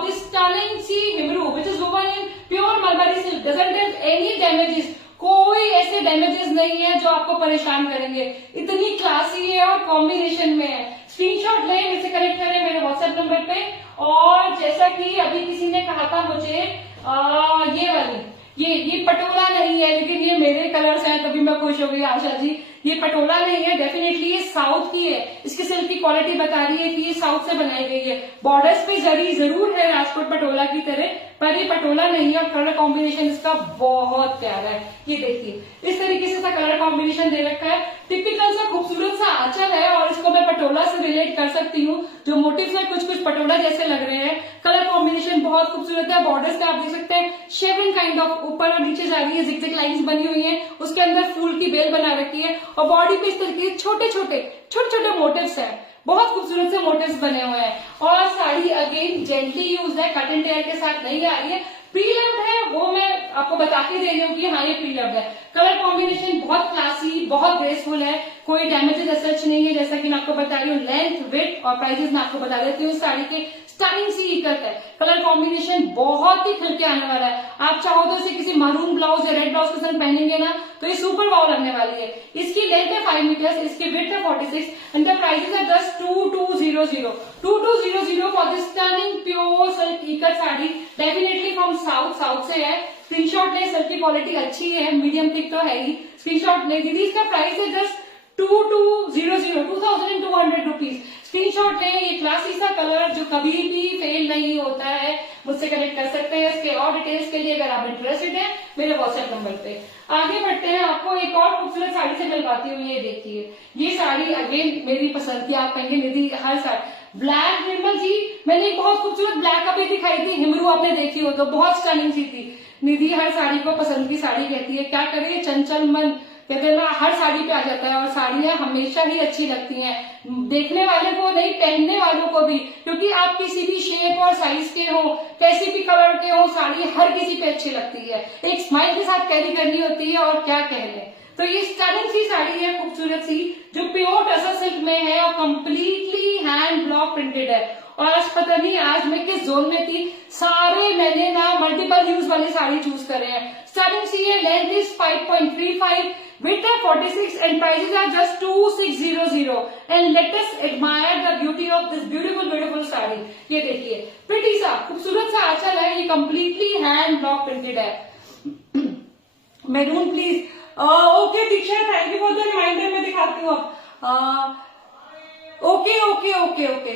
दिस स्टनिंग सी Himroo which is woven in pure mulberry silk, doesn't have any damages, कोई ऐसे डैमेजेस नहीं है जो आपको परेशान करेंगे, इतनी क्लासी है और कॉम्बिनेशन में है। स्क्रीनशॉट लें, मेरे से कनेक्ट करें मेरे व्हाट्सएप नंबर पे। और जैसा कि अभी किसी ने कहा था मुझे ये वाली ये पटोला नहीं है लेकिन ये मेरे कलर्स हैं तभी मैं खुश हो गई आशा जी। ये पटोला नहीं है, डेफिनेटली ये साउथ की है, इसकी सिल्क की क्वालिटी बता रही है कि ये साउथ से बनाई गई है। बॉर्डर्स पे जरी जरूर है राजकोट पटोला की तरह, पर ये पटोला नहीं है और कलर कॉम्बिनेशन इसका बहुत प्यारा है। ये देखिए इस तरीके से इसका कलर कॉम्बिनेशन दे रखा है, टिपिकल सा खूबसूरत सा आंचल है और इसको मैं पटोला से रिलेट कर सकती हूँ, जो मोटिव्स है कुछ पटोला जैसे लग रहे हैं। कलर कॉम्बिनेशन बहुत खूबसूरत है। बॉर्डर्स पे आप देख सकते हैं शेवरिंग काइंड ऑफ ऊपर और नीचे जा रही है, जिगजैग लाइंस बनी हुई है, उसके अंदर फूल की बेल बना रखी है और बॉडी पे इस तरीके छोटे छोटे मोटिव्स है, बहुत खूबसूरत से मोटिव्स बने हुए हैं। और साड़ी अगेन जेंटली यूज है, कट एंड टेयर के साथ नहीं आ रही है, प्रीलव्ड है वो मैं आपको बता के दे रही हूँ कि हाँ ये प्रीलव्ड है। कलर कॉम्बिनेशन बहुत क्लासी, बहुत ग्रेसफुल है, कोई डैमेजेस सच नहीं है। जैसा कि मैं आपको बता रही हूँ, लेंथ, विड्थ और प्राइसेस मैं आपको बता देती हूँ। साड़ी के स्टाइलिंग सी इकत है, कलर कॉम्बिनेशन बहुत ही खिल के आने वाला है। आप चाहो तो इसे किसी मरून ब्लाउज या रेड ब्लाउज के साथ पहनेंगे ना तो ये सुपर वाव लगने वाली है। इसकी लेंथ है 5 मीटर्स, इसकी विड्थ है 46 एंड द प्राइसेस है just 2200 for this stunning pure silk ikat sari, definitely from south से है। स्क्रीनशॉट ले, सिल्क की क्वालिटी अच्छी है, मीडियम थिक तो है ही। स्क्रीनशॉट ले दीदी, इसका प्राइस है जस्ट 2200 रुपीज। स्क्रीनशॉट लें, ये क्लासी सा कलर जो कभी भी फेल नहीं होता है। मुझसे कनेक्ट कर सकते हैं इसके और डिटेल्स के लिए अगर आप इंटरेस्टेड हैं मेरे व्हाट्सएप नंबर पे। आगे बढ़ते हैं, आपको एक और खूबसूरत साड़ी से मिलवाती हूँ। ये देखिए, ये साड़ी अगेन मेरी पसंद की, आप कहेंगे निधि हर साड़ी ब्लैक। निर्मल जी, मैंने एक बहुत खूबसूरत ब्लैक अभी दिखाई थी, हिमरू आपने देखी हो तो, बहुत स्टनिंग सी थी। निधि हर साड़ी को पसंद की साड़ी कहती है, क्या करे, चंचल मन कहते हैं ना, हर साड़ी पे आ जाता है। और साड़ियां हमेशा ही अच्छी लगती हैं, देखने वाले को नहीं, पहनने वालों को भी, क्योंकि आप किसी भी शेप और साइज के हो, कैसी भी कलर के हो, साड़ी हर किसी पे अच्छी लगती है। एक स्माइल के साथ कैरी करनी होती है और क्या कहने। तो ये स्टाइलिंग सी साड़ी है, खूबसूरत सी, जो प्योर टसर सिल्क में है और कम्प्लीटली हैंड ब्लॉक प्रिंटेड है। और आज पता नहीं आज मैं किस जोन में थी, सारे मैंने ना मल्टीपल यूज वाली साड़ी चूज करे हैं। स्टार्टिंग सी है, लेंथ इज 5.35, width है 46 and prices are just 2600 and let us admire the beauty of this beautiful sari. ये देखिए, प्रिटी सा खूबसूरत सा आंचल है, ये कम्प्लीटली हैंड ब्लॉक प्रिंटेड है। Maroon please. Okay Diksha, thank you for the reminder, मैं दिखाती हूँ अब। ओके।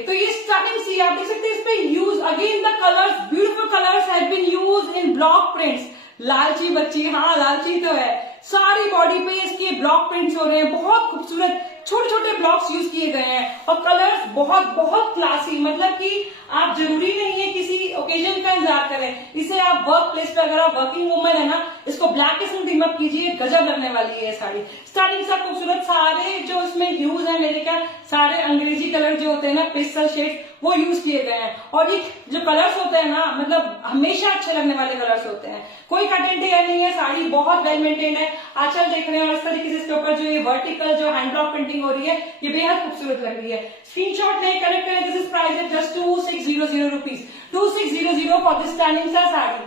तो ये स्टार्टिंग सी आप देख सकते हैं, इस पे use again the colours, beautiful colours have been used in block prints. लालची बच्ची, हाँ लालची तो है, सारी बॉडी पे इसके ब्लॉक प्रिंट्स हो रहे हैं, बहुत खूबसूरत छोटे छोटे ब्लॉक्स यूज किए गए हैं और कलर्स बहुत क्लासी। मतलब कि आप जरूरी नहीं है किसी ओकेजन का इंतजार करें, इसे आप वर्क प्लेस पे, अगर आप वर्किंग वुमन है ना, इसको ब्लैक के साथ टीम अप कीजिए, गजब लगने वाली है ये साड़ी। स्टार्टिंग से खूबसूरत, सारे जो इसमें यूज है मेरे क्या, सारे अंग्रेजी कलर जो होते हैं ना, पेस्टल शेड, वो यूज किए गए हैं। और एक जो कलर्स होते हैं ना, मतलब हमेशा अच्छे लगने वाले कलर्स होते हैं, कोई कट एंड टेयर नहीं है, साड़ी बहुत वेल मेंटेन है। आंचल देख रहे हैं और इस तरीके से इसके ऊपर जो ये वर्टिकल जो हैंड ब्लॉक प्रिंटिंग हो रही है, ये बेहद खूबसूरत लग रही है। स्क्रीनशॉट लें, कलेक्ट करें, दिस इज प्राइस है just 2600 rupees, 2600 for this stunning सा sari.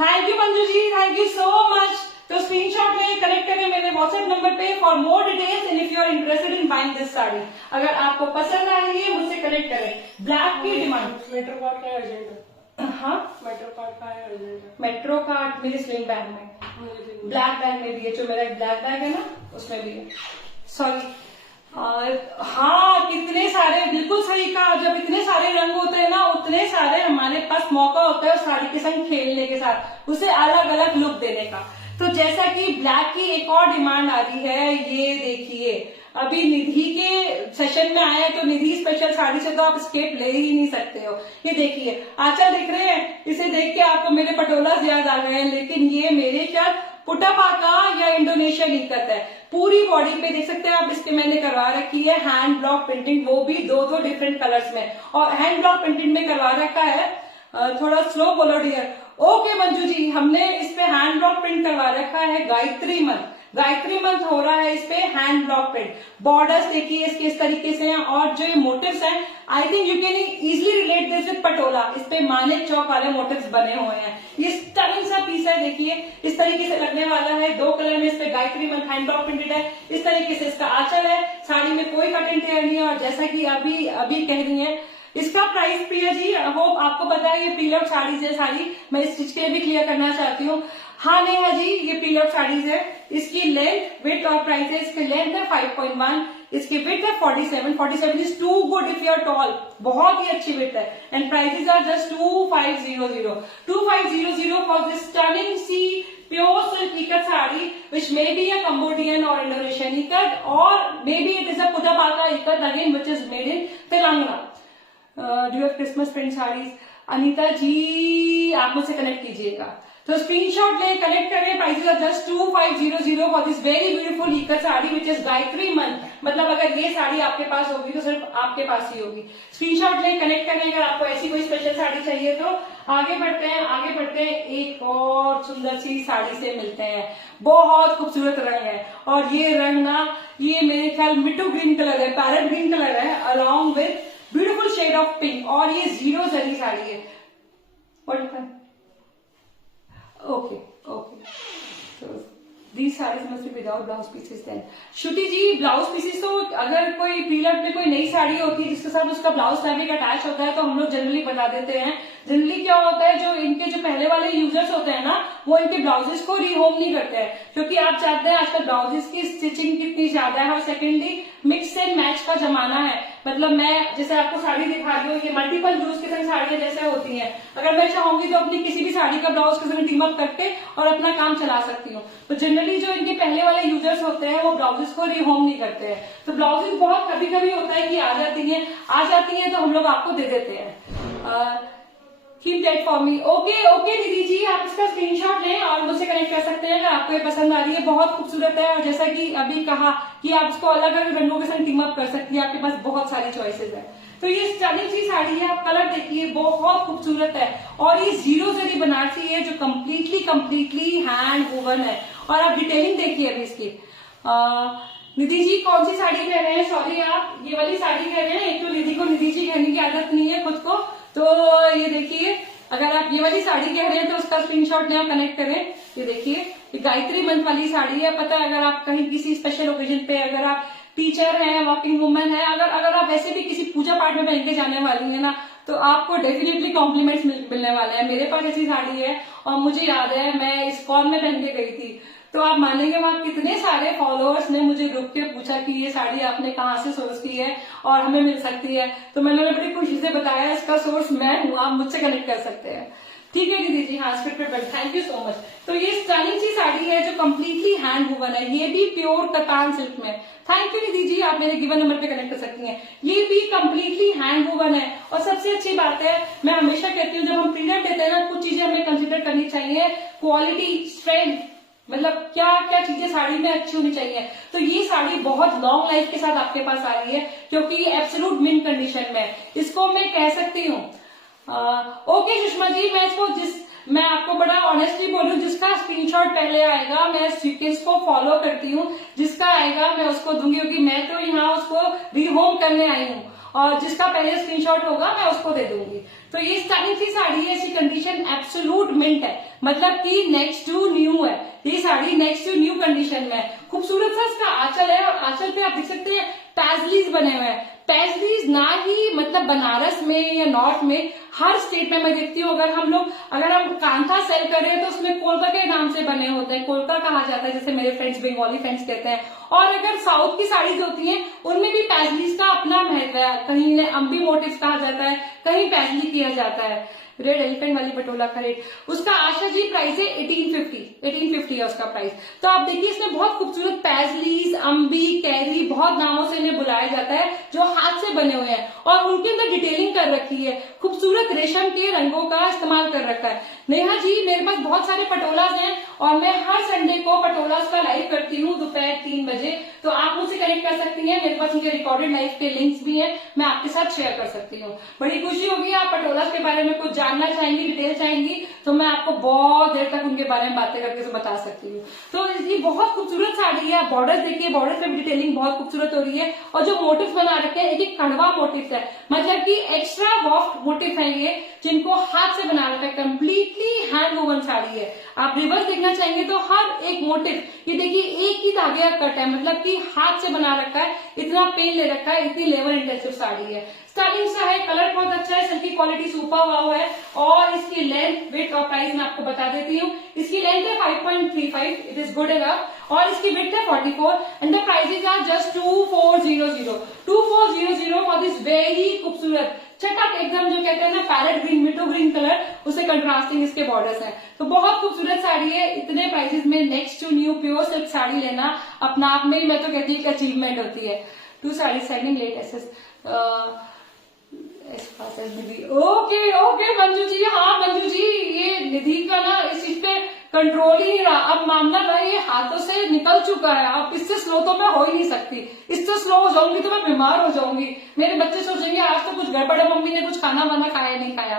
Thank you Manju ji, thank you so much. तो स्क्रीनशॉट लें, कनेक्ट करें मेरे व्हाट्सएप नंबर पे for more details and if you are interested in buying this sari. अगर आपको पसंद आ रही है मुझसे कनेक्ट करें। ब्लैक की डिमांड, मेट्रो कार्ड का अर्जेंट है। हाँ, मेट्रो कार्ड का है अर्जेंट है। मेट्रो कार्ड मेरे स्लिंग बैग में, ब्लैक बैग में भी है, जो मेरा ब्लैक बैग है ना उसमें भी है। सॉरी, हाँ कितने सारे, बिल्कुल सही कहा, जब इतने सारे रंग होते हैं ना, उतने सारे हमारे पास मौका होता है उस साड़ी के संग खेलने के साथ, उसे अलग अलग लुक देने का। तो जैसा कि ब्लैक की एक और डिमांड आ रही है, ये देखिए अभी निधि के सेशन में आया है, तो निधि स्पेशल साड़ी से तो आप स्केप ले ही नहीं सकते हो। ये देखिए आंचल दिख रहे हैं, इसे देख के आपको मेरे पटोला याद आ गए हैं, लेकिन ये मेरे क्या पुटापाका या इंडोनेशियन इकत है। पूरी बॉडी पे देख सकते हैं आप, इसके मैंने करवा रखी है हैंड ब्लॉक प्रिंटिंग, वो भी दो डिफरेंट कलर्स में, और हैंड ब्लॉक प्रिंटिंग में करवा रखा है। थोड़ा स्लो बोलो डियर। ओके मंजू जी, हमने इस पे हैंड ब्लॉक प्रिंट करवा रखा है गायत्री मंथ हो रहा है इस पे हैंड ब्लॉक प्रिंट। बॉर्डर्स देखिए इसके इस तरीके से हैं, और जो ये मोटिव्स हैं, I think you can easily relate this with Patola. इस पे मानिक चौक वाले मोटिव्स बने हुए हैं। ये स्टनिंग सा पीस है, देखिए इस तरीके से लगने वाला है, 2 कलर में इस पे Gayatri month hand block printed है। इस तरीके से इसका आंचल है, साड़ी में कोई कट एंड टेयर नहीं है। और जैसा कि अभी कह रही है, इसका प्राइस प्रिया जी, होप आपको पता है, ये प्रीलव्ड साड़ीज है सारी, मैं इस चीज के लिए भी क्लियर करना चाहती हूँ। हाँ नेहा जी, ये प्रीलव्ड साड़ीज है। इसकी लेंथ, विड्थ और प्राइस है, इसकी लेंथ है 5.1, इसकी विड्थ है 47 is too good if you are tall, बहुत ही अच्छी विड्थ है। And prices are just 2500 for this stunning see pure silk ikat saree, which may be a Cambodian or Indonesian ikat, or maybe it is a Putapaka ikat again, which is made in Telangana. Do you have Christmas print sarees? Anita ji आप मुझसे connect कीजिएगा, तो screenshot ले, connect करें। Prices are just 2500 for this very beautiful ikat sari which is Gayatri month. मतलब अगर ये साड़ी आपके पास होगी तो सिर्फ आपके पास ही होगी। स्क्रीनशॉट ले, कनेक्ट करें। अगर आपको ऐसी कोई स्पेशल साड़ी चाहिए तो आगे बढ़ते हैं एक और सुंदर सी साड़ी से मिलते हैं। बहुत खूबसूरत रंग है और ये रंग ना, ये मेरे ख्याल मिट्टू ग्रीन कलर है, पैरेट ग्रीन कलर है, along with beautiful shade of pink, और ये जीरो जरी साड़ी है। Okay these sarees must be without blouse pieces then। Shruti ji, blouse pieces तो अगर कोई पीरियड में कोई नई साड़ी होती है जिसके साथ उसका ब्लाउज फैब्रिक अटैच होता है तो हम लोग जनरली बता देते हैं। जनरली क्या होता है, जो इनके जो पहले वाले यूजर्स होते हैं ना, वो इनके ब्लाउजेस को रीहोम नहीं करते हैं, क्योंकि आप जानते हैं आजकल ब्लाउजेस की स्टिचिंग कितनी ज्यादा है, और सेकेंडली मिक्स एंड मैच का जमाना है। मतलब मैं जैसे आपको साड़ी दिखा रही हूँ, ये मल्टीपल यूज के संग साड़ियां जैसे होती हैं, अगर मैं चाहूंगी तो अपनी किसी भी साड़ी का ब्लाउज के संग टीम अप करके और अपना काम चला सकती हूँ। तो जनरली जो इनके पहले वाले यूजर्स होते हैं वो ब्लाउजेस को रीहोम नहीं करते हैं। तो ब्लाउजेस बहुत कभी कभी होता है कि आ जाती है तो हम लोग आपको दे देते हैं। Keep that for me. Okay दीदी जी, आप इसका स्क्रीनशॉट लें और मुझसे कनेक्ट कर सकते हैं अगर आपको ये पसंद आ रही है। बहुत खूबसूरत है, और जैसा कि अभी कहा कि आप इसको अलग अलग रंगों के साथ टीम अप कर सकती है, आपके पास बहुत सारी चॉइसेस है। तो ये स्टनिंग सी साड़ी है, आप कलर देखिए, बहुत खूबसूरत है, और ये जीरो जरी बनारसी है जो कम्प्लीटली हैंड वूवन है। और आप डिटेलिंग देखिए अभी इसकी। निधि जी कौन सी साड़ी कह रहे हैं? सॉरी, आप ये वाली साड़ी कह रहे हैं। एक तो निधि को निधि जी कहने की आदत नहीं है खुद को, तो ये देखिए, अगर आप ये वाली साड़ी कह रहे हैं तो उसका स्क्रीनशॉट लें, कनेक्ट करें। ये देखिए, ये गायत्री मंत्र वाली साड़ी है। पता है, अगर आप कहीं किसी स्पेशल ओकेजन पे, अगर आप टीचर हैं, वर्किंग वुमन है, अगर आप वैसे भी किसी पूजा पाठ में पहन के जाने वाली है ना, तो आपको डेफिनेटली कॉम्प्लीमेंट्स मिलने वाले हैं। मेरे पास ऐसी साड़ी है और मुझे याद है मैं इस्कॉन में पहन के गई थी, तो आप मानेंगे वहां कितने सारे फॉलोअर्स ने मुझे रुक के पूछा कि ये साड़ी आपने कहाँ से सोर्स की है और हमें मिल सकती है। तो मैंने बड़ी खुशी से बताया इसका सोर्स मैं हूँ, आप मुझसे कनेक्ट कर सकते हैं। ठीक है दीदी जी, हाँ स्क्रिप्ट पे, थैंक यू सो मच। तो ये स्टाइलिंग सी साड़ी है जो कम्प्लीटली हैंड वूवन है, ये भी प्योर कतान सिल्क में। थैंक यू दीदी जी, आप मेरे गिवन नंबर पे कनेक्ट कर सकती हैं। ये भी कम्प्लीटली हैंड वूवन है, और सबसे अच्छी बात है, मैं हमेशा कहती हूँ जब हम प्रीमियम देते हैं ना, कुछ चीजें हमें कंसिडर करनी चाहिए, क्वालिटी, स्ट्रेंथ, मतलब क्या क्या चीजें साड़ी में अच्छी होनी चाहिए। तो ये साड़ी बहुत लॉन्ग लाइफ के साथ आपके पास आ रही है, क्योंकि ये एब्सोल्यूट मिंट कंडीशन में, इसको मैं कह सकती हूँ। ओके सुषमा जी, मैं आपको बड़ा ऑनेस्टली बोलूं, जिसका स्क्रीनशॉट पहले आएगा मैं सीक्वेंस को फॉलो करती हूँ, जिसका आएगा मैं उसको दूंगी, क्योंकि मैं तो यहाँ उसको रीहोम करने आई हूँ, और जिसका पहले स्क्रीनशॉट होगा मैं उसको दे दूंगी। तो ये स्टाइलिंग सी साड़ी है, इसकी कंडीशन एब्सोल्यूट मिंट है, मतलब कि नेक्स्ट टू न्यू है। ये sari next to new condition में है। खूबसूरत सा इसका आंचल है, और आंचल पे आप देख सकते हैं पैजलीज बने हुए हैं। पैजलीज ना ही मतलब बनारस में या नॉर्थ में, हर स्टेट में मैं देखती हूँ, अगर हम कांथा सेल कर रहे हैं तो उसमें कोलका के नाम से बने होते हैं, कोलका कहा जाता है, जैसे मेरे फ्रेंड्स बंगाली फ्रेंड्स कहते हैं। और अगर साउथ की साड़ीज होती हैं उनमें भी पैजलीज का अपना महत्व है, कहीं इन्हें अम्बी मोटिव कहा जाता है, कहीं पैजली किया जाता है। रेड एलिफेंट वाली पटोला का रेट, उसका आशा जी प्राइस है 1850 है उसका प्राइस। तो आप देखिए, इसमें बहुत खूबसूरत पैजलीज, अम्बी, कैरी, बहुत नामों से इन्हें बुलाया जाता है, जो हाथ से बने हुए हैं, और उनके अंदर डिटेलिंग कर रखी है, खूबसूरत रेशम के रंगों का इस्तेमाल कर रखा है। नेहा जी, मेरे पास बहुत सारे पटोलाज हैं, और मैं हर संडे को पटोलाज का लाइव करती हूँ दोपहर 3 बजे, तो आप मुझसे कनेक्ट कर सकती हैं। मेरे पास उनके रिकॉर्डेड लाइव के लिंक्स भी हैं, मैं आपके साथ शेयर कर सकती हूँ। बड़ी खुशी होगी, आप पटोलाज के बारे में कुछ जानना चाहेंगी, डिटेल चाहेंगी, तो मैं आपको बहुत देर तक उनके बारे में बातें करके बता सकती हूँ। तो ये बहुत खूबसूरत साड़ी है, बॉर्डर देखिए, बॉर्डर पे भी डिटेलिंग बहुत खूबसूरत हो रही है, और जो मोटिव बना रखे हैं, एक कड़वा मोटिव है, मतलब कि एक्स्ट्रा वॉफ्ट मोटिव है ये, जिनको हाथ से बना रखा है, कम्प्लीटली हैंड वूवन साड़ी है। आप रिवर्स देखना चाहेंगे तो हर एक मोटिव, ये देखिए एक ही धागे का कट है, मतलब कि हाथ से बना रखा है, इतना पेन ले रखा है, इतनी लेबर इंटेंसिव साड़ी है। स्टाइलिंग सा है, कलर बहुत अच्छा है, सिल्क की क्वालिटी सुपर वाव है, और इसकी लेंथ, विड्थ और प्राइस मैं आपको बता देती हूँ। इसकी लेंथ है 5.35, इट इज गुड इनफ, और इसकी विड्थ है 44, and the prices are just 2400 for this very खूबसूरत चटक एकदम, जो कहते हैं ना पैरेट ग्रीन, मिटो ग्रीन कलर, उसे कंट्रास्टिंग इसके बॉर्डर्स हैं। तो बहुत खूबसूरत साड़ी है, इतने प्राइसेस में next to new pure silk sari लेना अपना आप में ही मैं तो कहती हूँ अचीवमेंट होती है। 2 साड़ी सेंडिंग लेट एसेस ओके मंजू जी, हाँ मंजू जी, ये निधि का ना इस चीज पे कंट्रोल ही नहीं रहा। अब मामला भाई ये हाथों से निकल चुका है, अब इससे स्लो तो मैं हो ही नहीं सकती, इससे स्लो हो जाऊंगी तो मैं बीमार हो जाऊंगी, मेरे बच्चे सोचेंगे आज तो कुछ गड़बड़ है, मम्मी ने कुछ खाना वाना खाया नहीं खाया।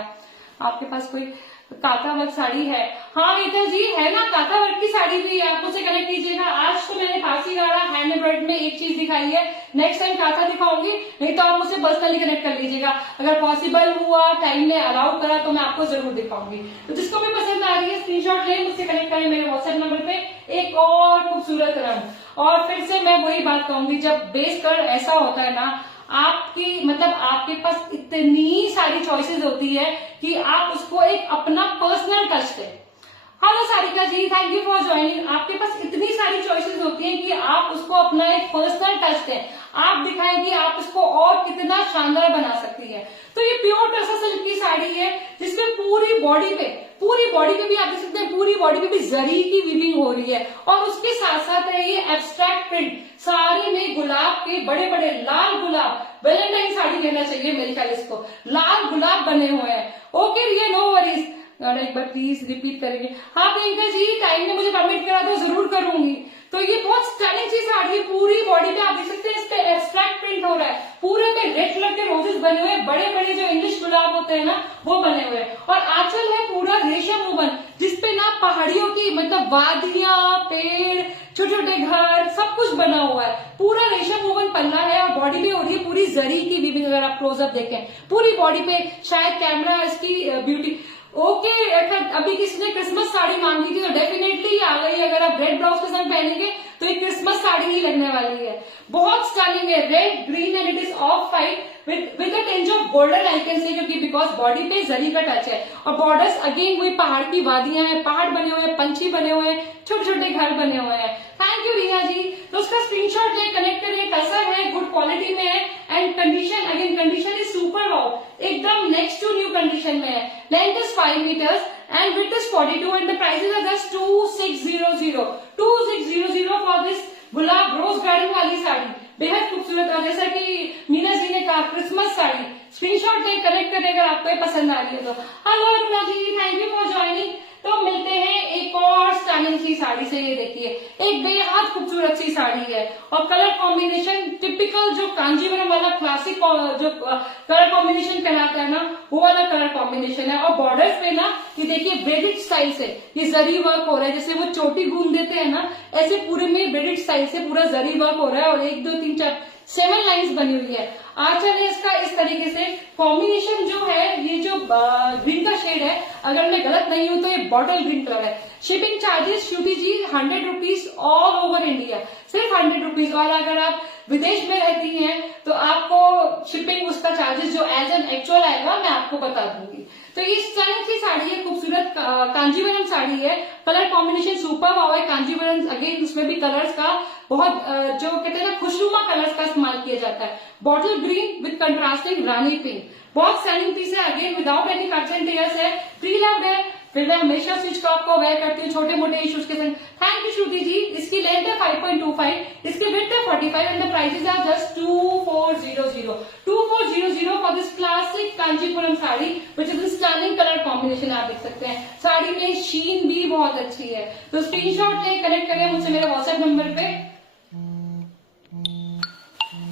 आपके पास कोई कांता वर्क साड़ी है? हाँ रीता जी, है ना, कांता वर्क की साड़ी भी है, आप मुझसे कनेक्ट कीजिएगा। आज तो मैंने फांसी गाड़ा हैंड एम्ब्रॉयडरी में एक चीज दिखाई है, नेक्स्ट टाइम कांता दिखाऊंगी, नहीं तो आप मुझसे पर्सनली कनेक्ट कर लीजिएगा। अगर पॉसिबल हुआ, टाइम ने अलाउ करा तो मैं आपको जरूर दिखाऊंगी। तो जिसको भी पसंद आ रही है स्क्रीनशॉट ले, मुझसे कनेक्ट करें मेरे व्हाट्सएप नंबर पे। एक और खूबसूरत रंग, और फिर से मैं वही बात कहूंगी, जब बेस कलर ऐसा होता है ना, आपकी मतलब आपके पास इतनी सारी चॉइसेस होती है कि आप उसको एक अपना पर्सनल टच दें। Hello Sarika ji, thank you for joining. आपके पास इतनी सारी चॉइसेस होती हैं कि आप उसको अपना एक पर्सनल टच दें, आप दिखाएं कि आप इसको और कितना शानदार बना सकती है। तो ये प्योर टसर सिल्क की साड़ी है, जिसमें पूरी बॉडी पे भी आप देख सकते हैं, पूरी बॉडी पे भी जरी की वीविंग हो रही है, और उसके साथ साथ है ये एब्स्ट्रैक्ट प्रिंट। साड़ी में गुलाब के बड़े बड़े लाल गुलाब, वैलेंटाइन साड़ी कहना चाहिए मेरे ख्याल इसको, लाल गुलाब बने हुए हैं। ओके रिया, नो वरीज। एक बार प्लीज रिपीट करेंगे। हाँ प्रियंका जी, टाइम ने मुझे परमिट करा तो जरूर करूंगी। तो ये बहुत स्टनिंग सी साड़ी है, पूरी बॉडी पे आप देख सकते हैं इस पे एब्स्ट्रैक्ट प्रिंट हो रहा है, पूरे में रेड कलर के रोजेस बने हुए हैं, बड़े बड़े जो इंग्लिश गुलाब होते हैं ना वो बने हुए हैं, और आंचल है पूरा रेशम वूवन, जिसपे ना पहाड़ियों की मतलब वादियां, पेड़, छोटे छोटे घर, सब कुछ बना हुआ है, पूरा रेशम वूवन पन्ना है, और बॉडी पे हो रही है पूरी जरी की वीविंग। अगर आप क्लोजअप देखें पूरी बॉडी पे, शायद कैमरा इसकी ब्यूटी। ओके, अभी किसी ने क्रिसमस साड़ी मांगी थी तो डेफिनेटली आ गई। अगर आप रेड ब्लाउज के साथ पहनेंगे तो ये क्रिसमस साड़ी ही लगने वाली है, बहुत स्टनिंग है, red green and it is of white with a tinge of golden I can say, क्योंकि बिकॉज बॉडी पे जरी का टच है, और बॉर्डर्स अगेन वही पहाड़ की वादियां हैं, पहाड़ बने हुए हैं, पंछी बने हुए हैं, छोटे छोटे घर बने हुए हैं। थैंक यू रीना जी। तो उसका स्क्रीनशॉट ले, कनेक्ट करिए, टसर है, गुड क्वालिटी में है, and condition again condition is super wow, एकदम नेक्स्ट टू न्यू कंडीशन में है। Length is 5 meters and width is 42 and the prices are just 2600 for this गुलाब रोज गार्डन वाली साड़ी, बेहद खूबसूरत। और जैसा कि मीना जी ने कहा, क्रिसमस साड़ी, स्क्रीनशॉट ले, कनेक्ट करें अगर आपको ये पसंद आ रही है तो। Hello Aruna ji, thank you for joining. तो मिलते हैं एक और स्टाइलिंग सी साड़ी से। ये देखिए, एक बेहद खूबसूरत सी साड़ी है, और कलर कॉम्बिनेशन टिपिकल जो कांजीवरम वाला क्लासिक जो कलर कॉम्बिनेशन कहलाता है ना, वो वाला कलर कॉम्बिनेशन है। और बॉर्डर्स पे ना ये देखिए ब्रेडेड स्टाइल से ये जरी वर्क हो रहा है, जैसे वो चोटी गूंद देते हैं ना, ऐसे पूरे में ब्रेडेड स्टाइल से पूरा जरी वर्क हो रहा है, और 1 2 3 4 7 लाइन्स बनी हुई है। आंचल है इसका इस तरीके से। कॉम्बिनेशन जो है, ये जो ग्रीन का शेड है, अगर मैं गलत नहीं हूं तो ये बॉटल ग्रीन कलर है। शिपिंग चार्जेस श्रुति जी 100 रुपीज ऑल ओवर इंडिया, सिर्फ 100 रुपीज। और अगर आप विदेश में रहती हैं तो आपको शिपिंग उसका चार्जेस जो एज एन एक्चुअल आएगा मैं आपको बता दूंगी। तो ये स्टाइलिंग की साड़ी है, खूबसूरत कांजीवरम साड़ी है, कलर कॉम्बिनेशन सुपर हुआ है। कांजीवरम अगेन उसमें भी कलर्स का बहुत जो कहते हैं ना खुशनुमा कलर्स का इस्तेमाल किया जाता है। Bottle green with contrasting Rani pink, बहुत स्टाइलिंग पीस है, again without any cuts and tears है, प्री लव्ड है। फिर मैं हमेशा स्विच टॉप को वेयर करती हूँ छोटे मोटे इश्यूज के संग। Thank you Shruti ji. इसकी लेंथ है 5.25, इसकी विड्थ है 45 and the prices are just 2400 for this classic Kanchipuram sari which is stunning colour combination. आप देख सकते हैं साड़ी में शीन भी बहुत अच्छी है। तो स्क्रीनशॉट ले, कनेक्ट करें मुझसे मेरे व्हाट्सएप नंबर पे,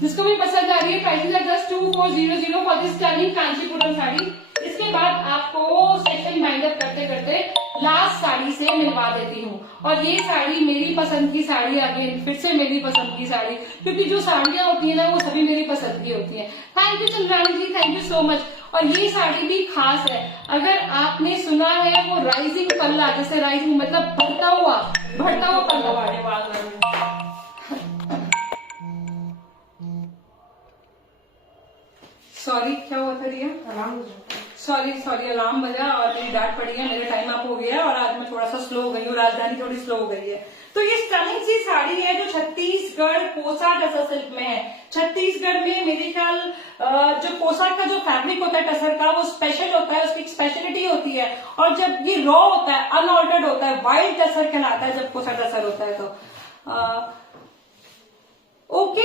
जिसको भी पसंद आ रही है। Prices are just 2400 for this stunning Kanchipuram sari. इसके बाद आपको सेशन वाइंड अप करते करते लास्ट साड़ी से मिलवा देती हूँ, और ये साड़ी मेरी पसंद की साड़ी, अगेन फिर से मेरी पसंद की साड़ी, क्योंकि जो साड़ियां होती है ना वो सभी मेरी पसंद की होती है। Thank you Chandrani ji, thank you so much. और ये साड़ी भी खास है, अगर आपने सुना है वो राइजिंग पल्ला, जैसे राइजिंग मतलब बढ़ता हुआ पल्ला। सॉरी, क्या हुआ था रिया? सॉरी अलार्म बजा और मेरी डांट पड़ी है, मेरा टाइम अप हो गया और आज मैं थोड़ा सा स्लो हो गई हूँ, राजधानी थोड़ी स्लो हो गई है। तो ये स्टनिंग सी साड़ी है जो छत्तीसगढ़ कोसा टसर सिल्क में है। छत्तीसगढ़ में मेरे ख्याल जो कोसा का जो फैब्रिक होता है टसर का, वो स्पेशल होता है, उसकी एक स्पेशलिटी होती है। और जब ये रॉ होता है, अनऑल्टर्ड होता है, वाइल्ड टसर कहलाता है जब कोसा टसर होता है। तो ओके,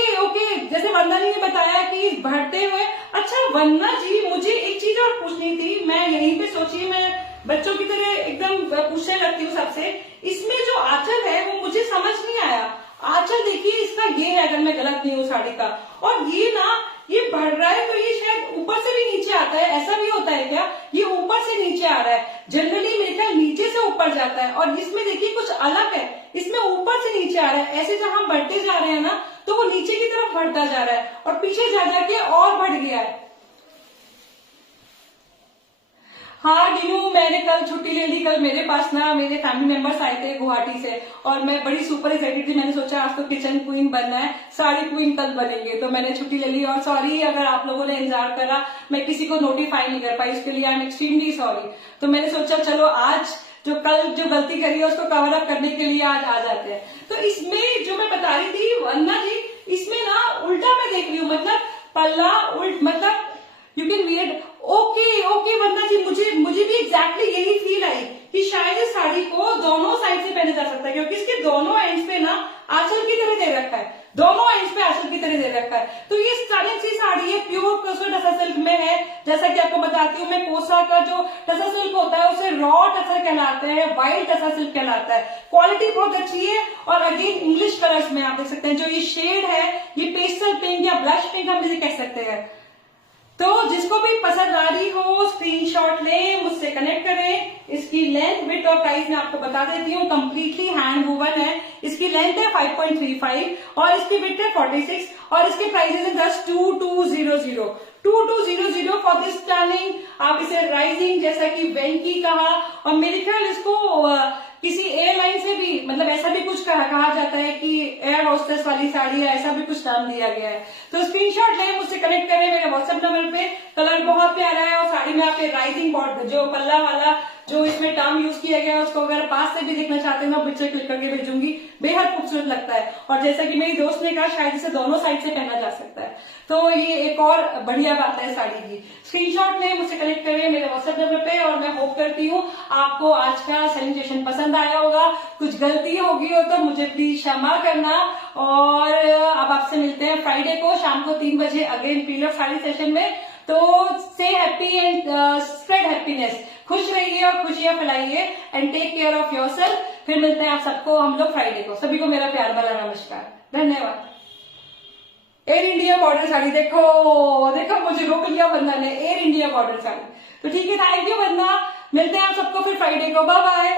जैसे वंदना जी ने बताया कि बढ़ते हुए। अच्छा वंदना जी, मुझे एक चीज और पूछनी थी, मैं यहीं पे सोचिए मैं बच्चों की तरह एकदम पूछने लगती हूँ सबसे। इसमें जो आंचल है वो मुझे समझ नहीं आया। आंचल देखिए इसका ये है, अगर मैं गलत नहीं हूँ साड़ी का, और ये ना ये बढ़ रहा है तो ये शायद ऊपर से भी नीचे आता है, ऐसा भी होता है क्या? ये ऊपर से नीचे आ रहा है, जनरली मेरे ख्याल नीचे से ऊपर जाता है, और इसमें देखिए कुछ अलग है, इसमें ऊपर से नीचे आ रहा है। ऐसे जब हम बढ़ते जा रहे हैं ना तो वो नीचे की तरफ बढ़ता जा रहा है और पीछे जा जाके और बढ़ गया है। हाँ डिनू, मैंने कल छुट्टी ले ली। कल मेरे पास ना मेरे फैमिली मेंबर्स आए थे गुवाहाटी से और मैं बड़ी सुपर एक्साइटेड थी। मैंने सोचा आज तो किचन क्वीन बनना है, साड़ी क्वीन कल बनेंगे, तो मैंने छुट्टी ले ली। और सॉरी अगर आप लोगों ने इंतजार करा, मैं किसी को नोटिफाई नहीं कर पाई, इसके लिए आई एम एक्सट्रीमली सॉरी। तो मैंने सोचा चलो आज कल जो गलती करी है उसको कवर अप करने के लिए आज आ जाते हैं। तो इसमें जो मैं बता रही थी वंदना जी, इसमें ना उल्टा मैं देख रही हूँ, मतलब पल्ला उल्ट, मतलब यू कैन रीड। ओके वंदना जी, मुझे भी एग्जैक्टली यही फील आई कि शायद इस साड़ी को दोनों साइड से पहने जा सकता है, क्योंकि इसके दोनों एंड्स पे ना आंचल की तरह दे रखा है, दोनों एंड्स पे आंचल की तरह दे रखा है। तो ये स्टनिंग सी साड़ी है, प्योर कोसा टसर सिल्क में है। जैसा कि आपको बताती हूँ मैं, कोसा का जो टसर सिल्क होता है उसे रॉ टसर कहलाता है, वाइल्ड टसर सिल्क कहलाता है। क्वालिटी बहुत अच्छी है और अगेन इंग्लिश कलर्स में आप देख सकते हैं। जो ये शेड है ये पेस्टल पिंक या ब्लश पिंक हम इसे कह सकते हैं। तो जिसको भी पसंद आ रही हो स्क्रीनशॉट लें, मुझसे कनेक्ट करें। इसकी लेंथ, विड्थ और प्राइस मैं आपको बता देती हूँ। कंप्लीटली हैंड वूवन है, इसकी लेंथ है 5.35 और इसकी विड्थ है 46 और इसके प्राइसेस है 2200 2200 फॉर दिस स्टनिंग। आप इसे राइजिंग जैसा कि वेंकी कहा, और मेरे ख्याल इसको किसी एयरलाइन से भी मतलब ऐसा भी कुछ कहा जाता है कि एयर होस्टेस वाली साड़ी है, ऐसा भी कुछ नाम दिया गया है। तो स्क्रीनशॉट लें, मुझसे कनेक्ट करें मेरे व्हाट्सएप नंबर पे। कलर बहुत प्यारा है और साड़ी में आपके राइजिंग बॉर्डर जो पल्ला वाला जो इसमें टर्म यूज किया गया है उसको अगर पास से भी देखना चाहते हैं मैं पिक्चर क्लिक करके भेजूंगी। बेहद खूबसूरत लगता है और जैसा कि मेरी दोस्त ने कहा शायद इसे दोनों साइड से पहना जा सकता है, तो ये एक और बढ़िया बात है साड़ी की। स्क्रीनशॉट लें, मुझसे कनेक्ट करें मेरे व्हाट्सएप नंबर पे और मैं होप करती हूँ आपको आज का सेलिब्रेशन पसंद आया होगा। कुछ गलती होगी हो तो मुझे प्लीज क्षमा करना। और अब आपसे मिलते हैं फ्राइडे को शाम को 3 बजे अगेन पीलर साड़ी सेशन में। तो से हैप्पी एंड स्प्रेड हैप्पीनेस, खुश रहिए और खुशियां फैलाइए and take care of yourself. फिर मिलते हैं आप सबको हम लोग फ्राइडे को। सभी को मेरा प्यार भरा नमस्कार, धन्यवाद। एयर इंडिया बॉर्डर साड़ी, देखो मुझे रोक लिया वंदना ने, एयर इंडिया बॉर्डर साड़ी। तो ठीक है, थैंक यू वंदना, मिलते हैं आप सबको फिर फ्राइडे को, बाय बाय।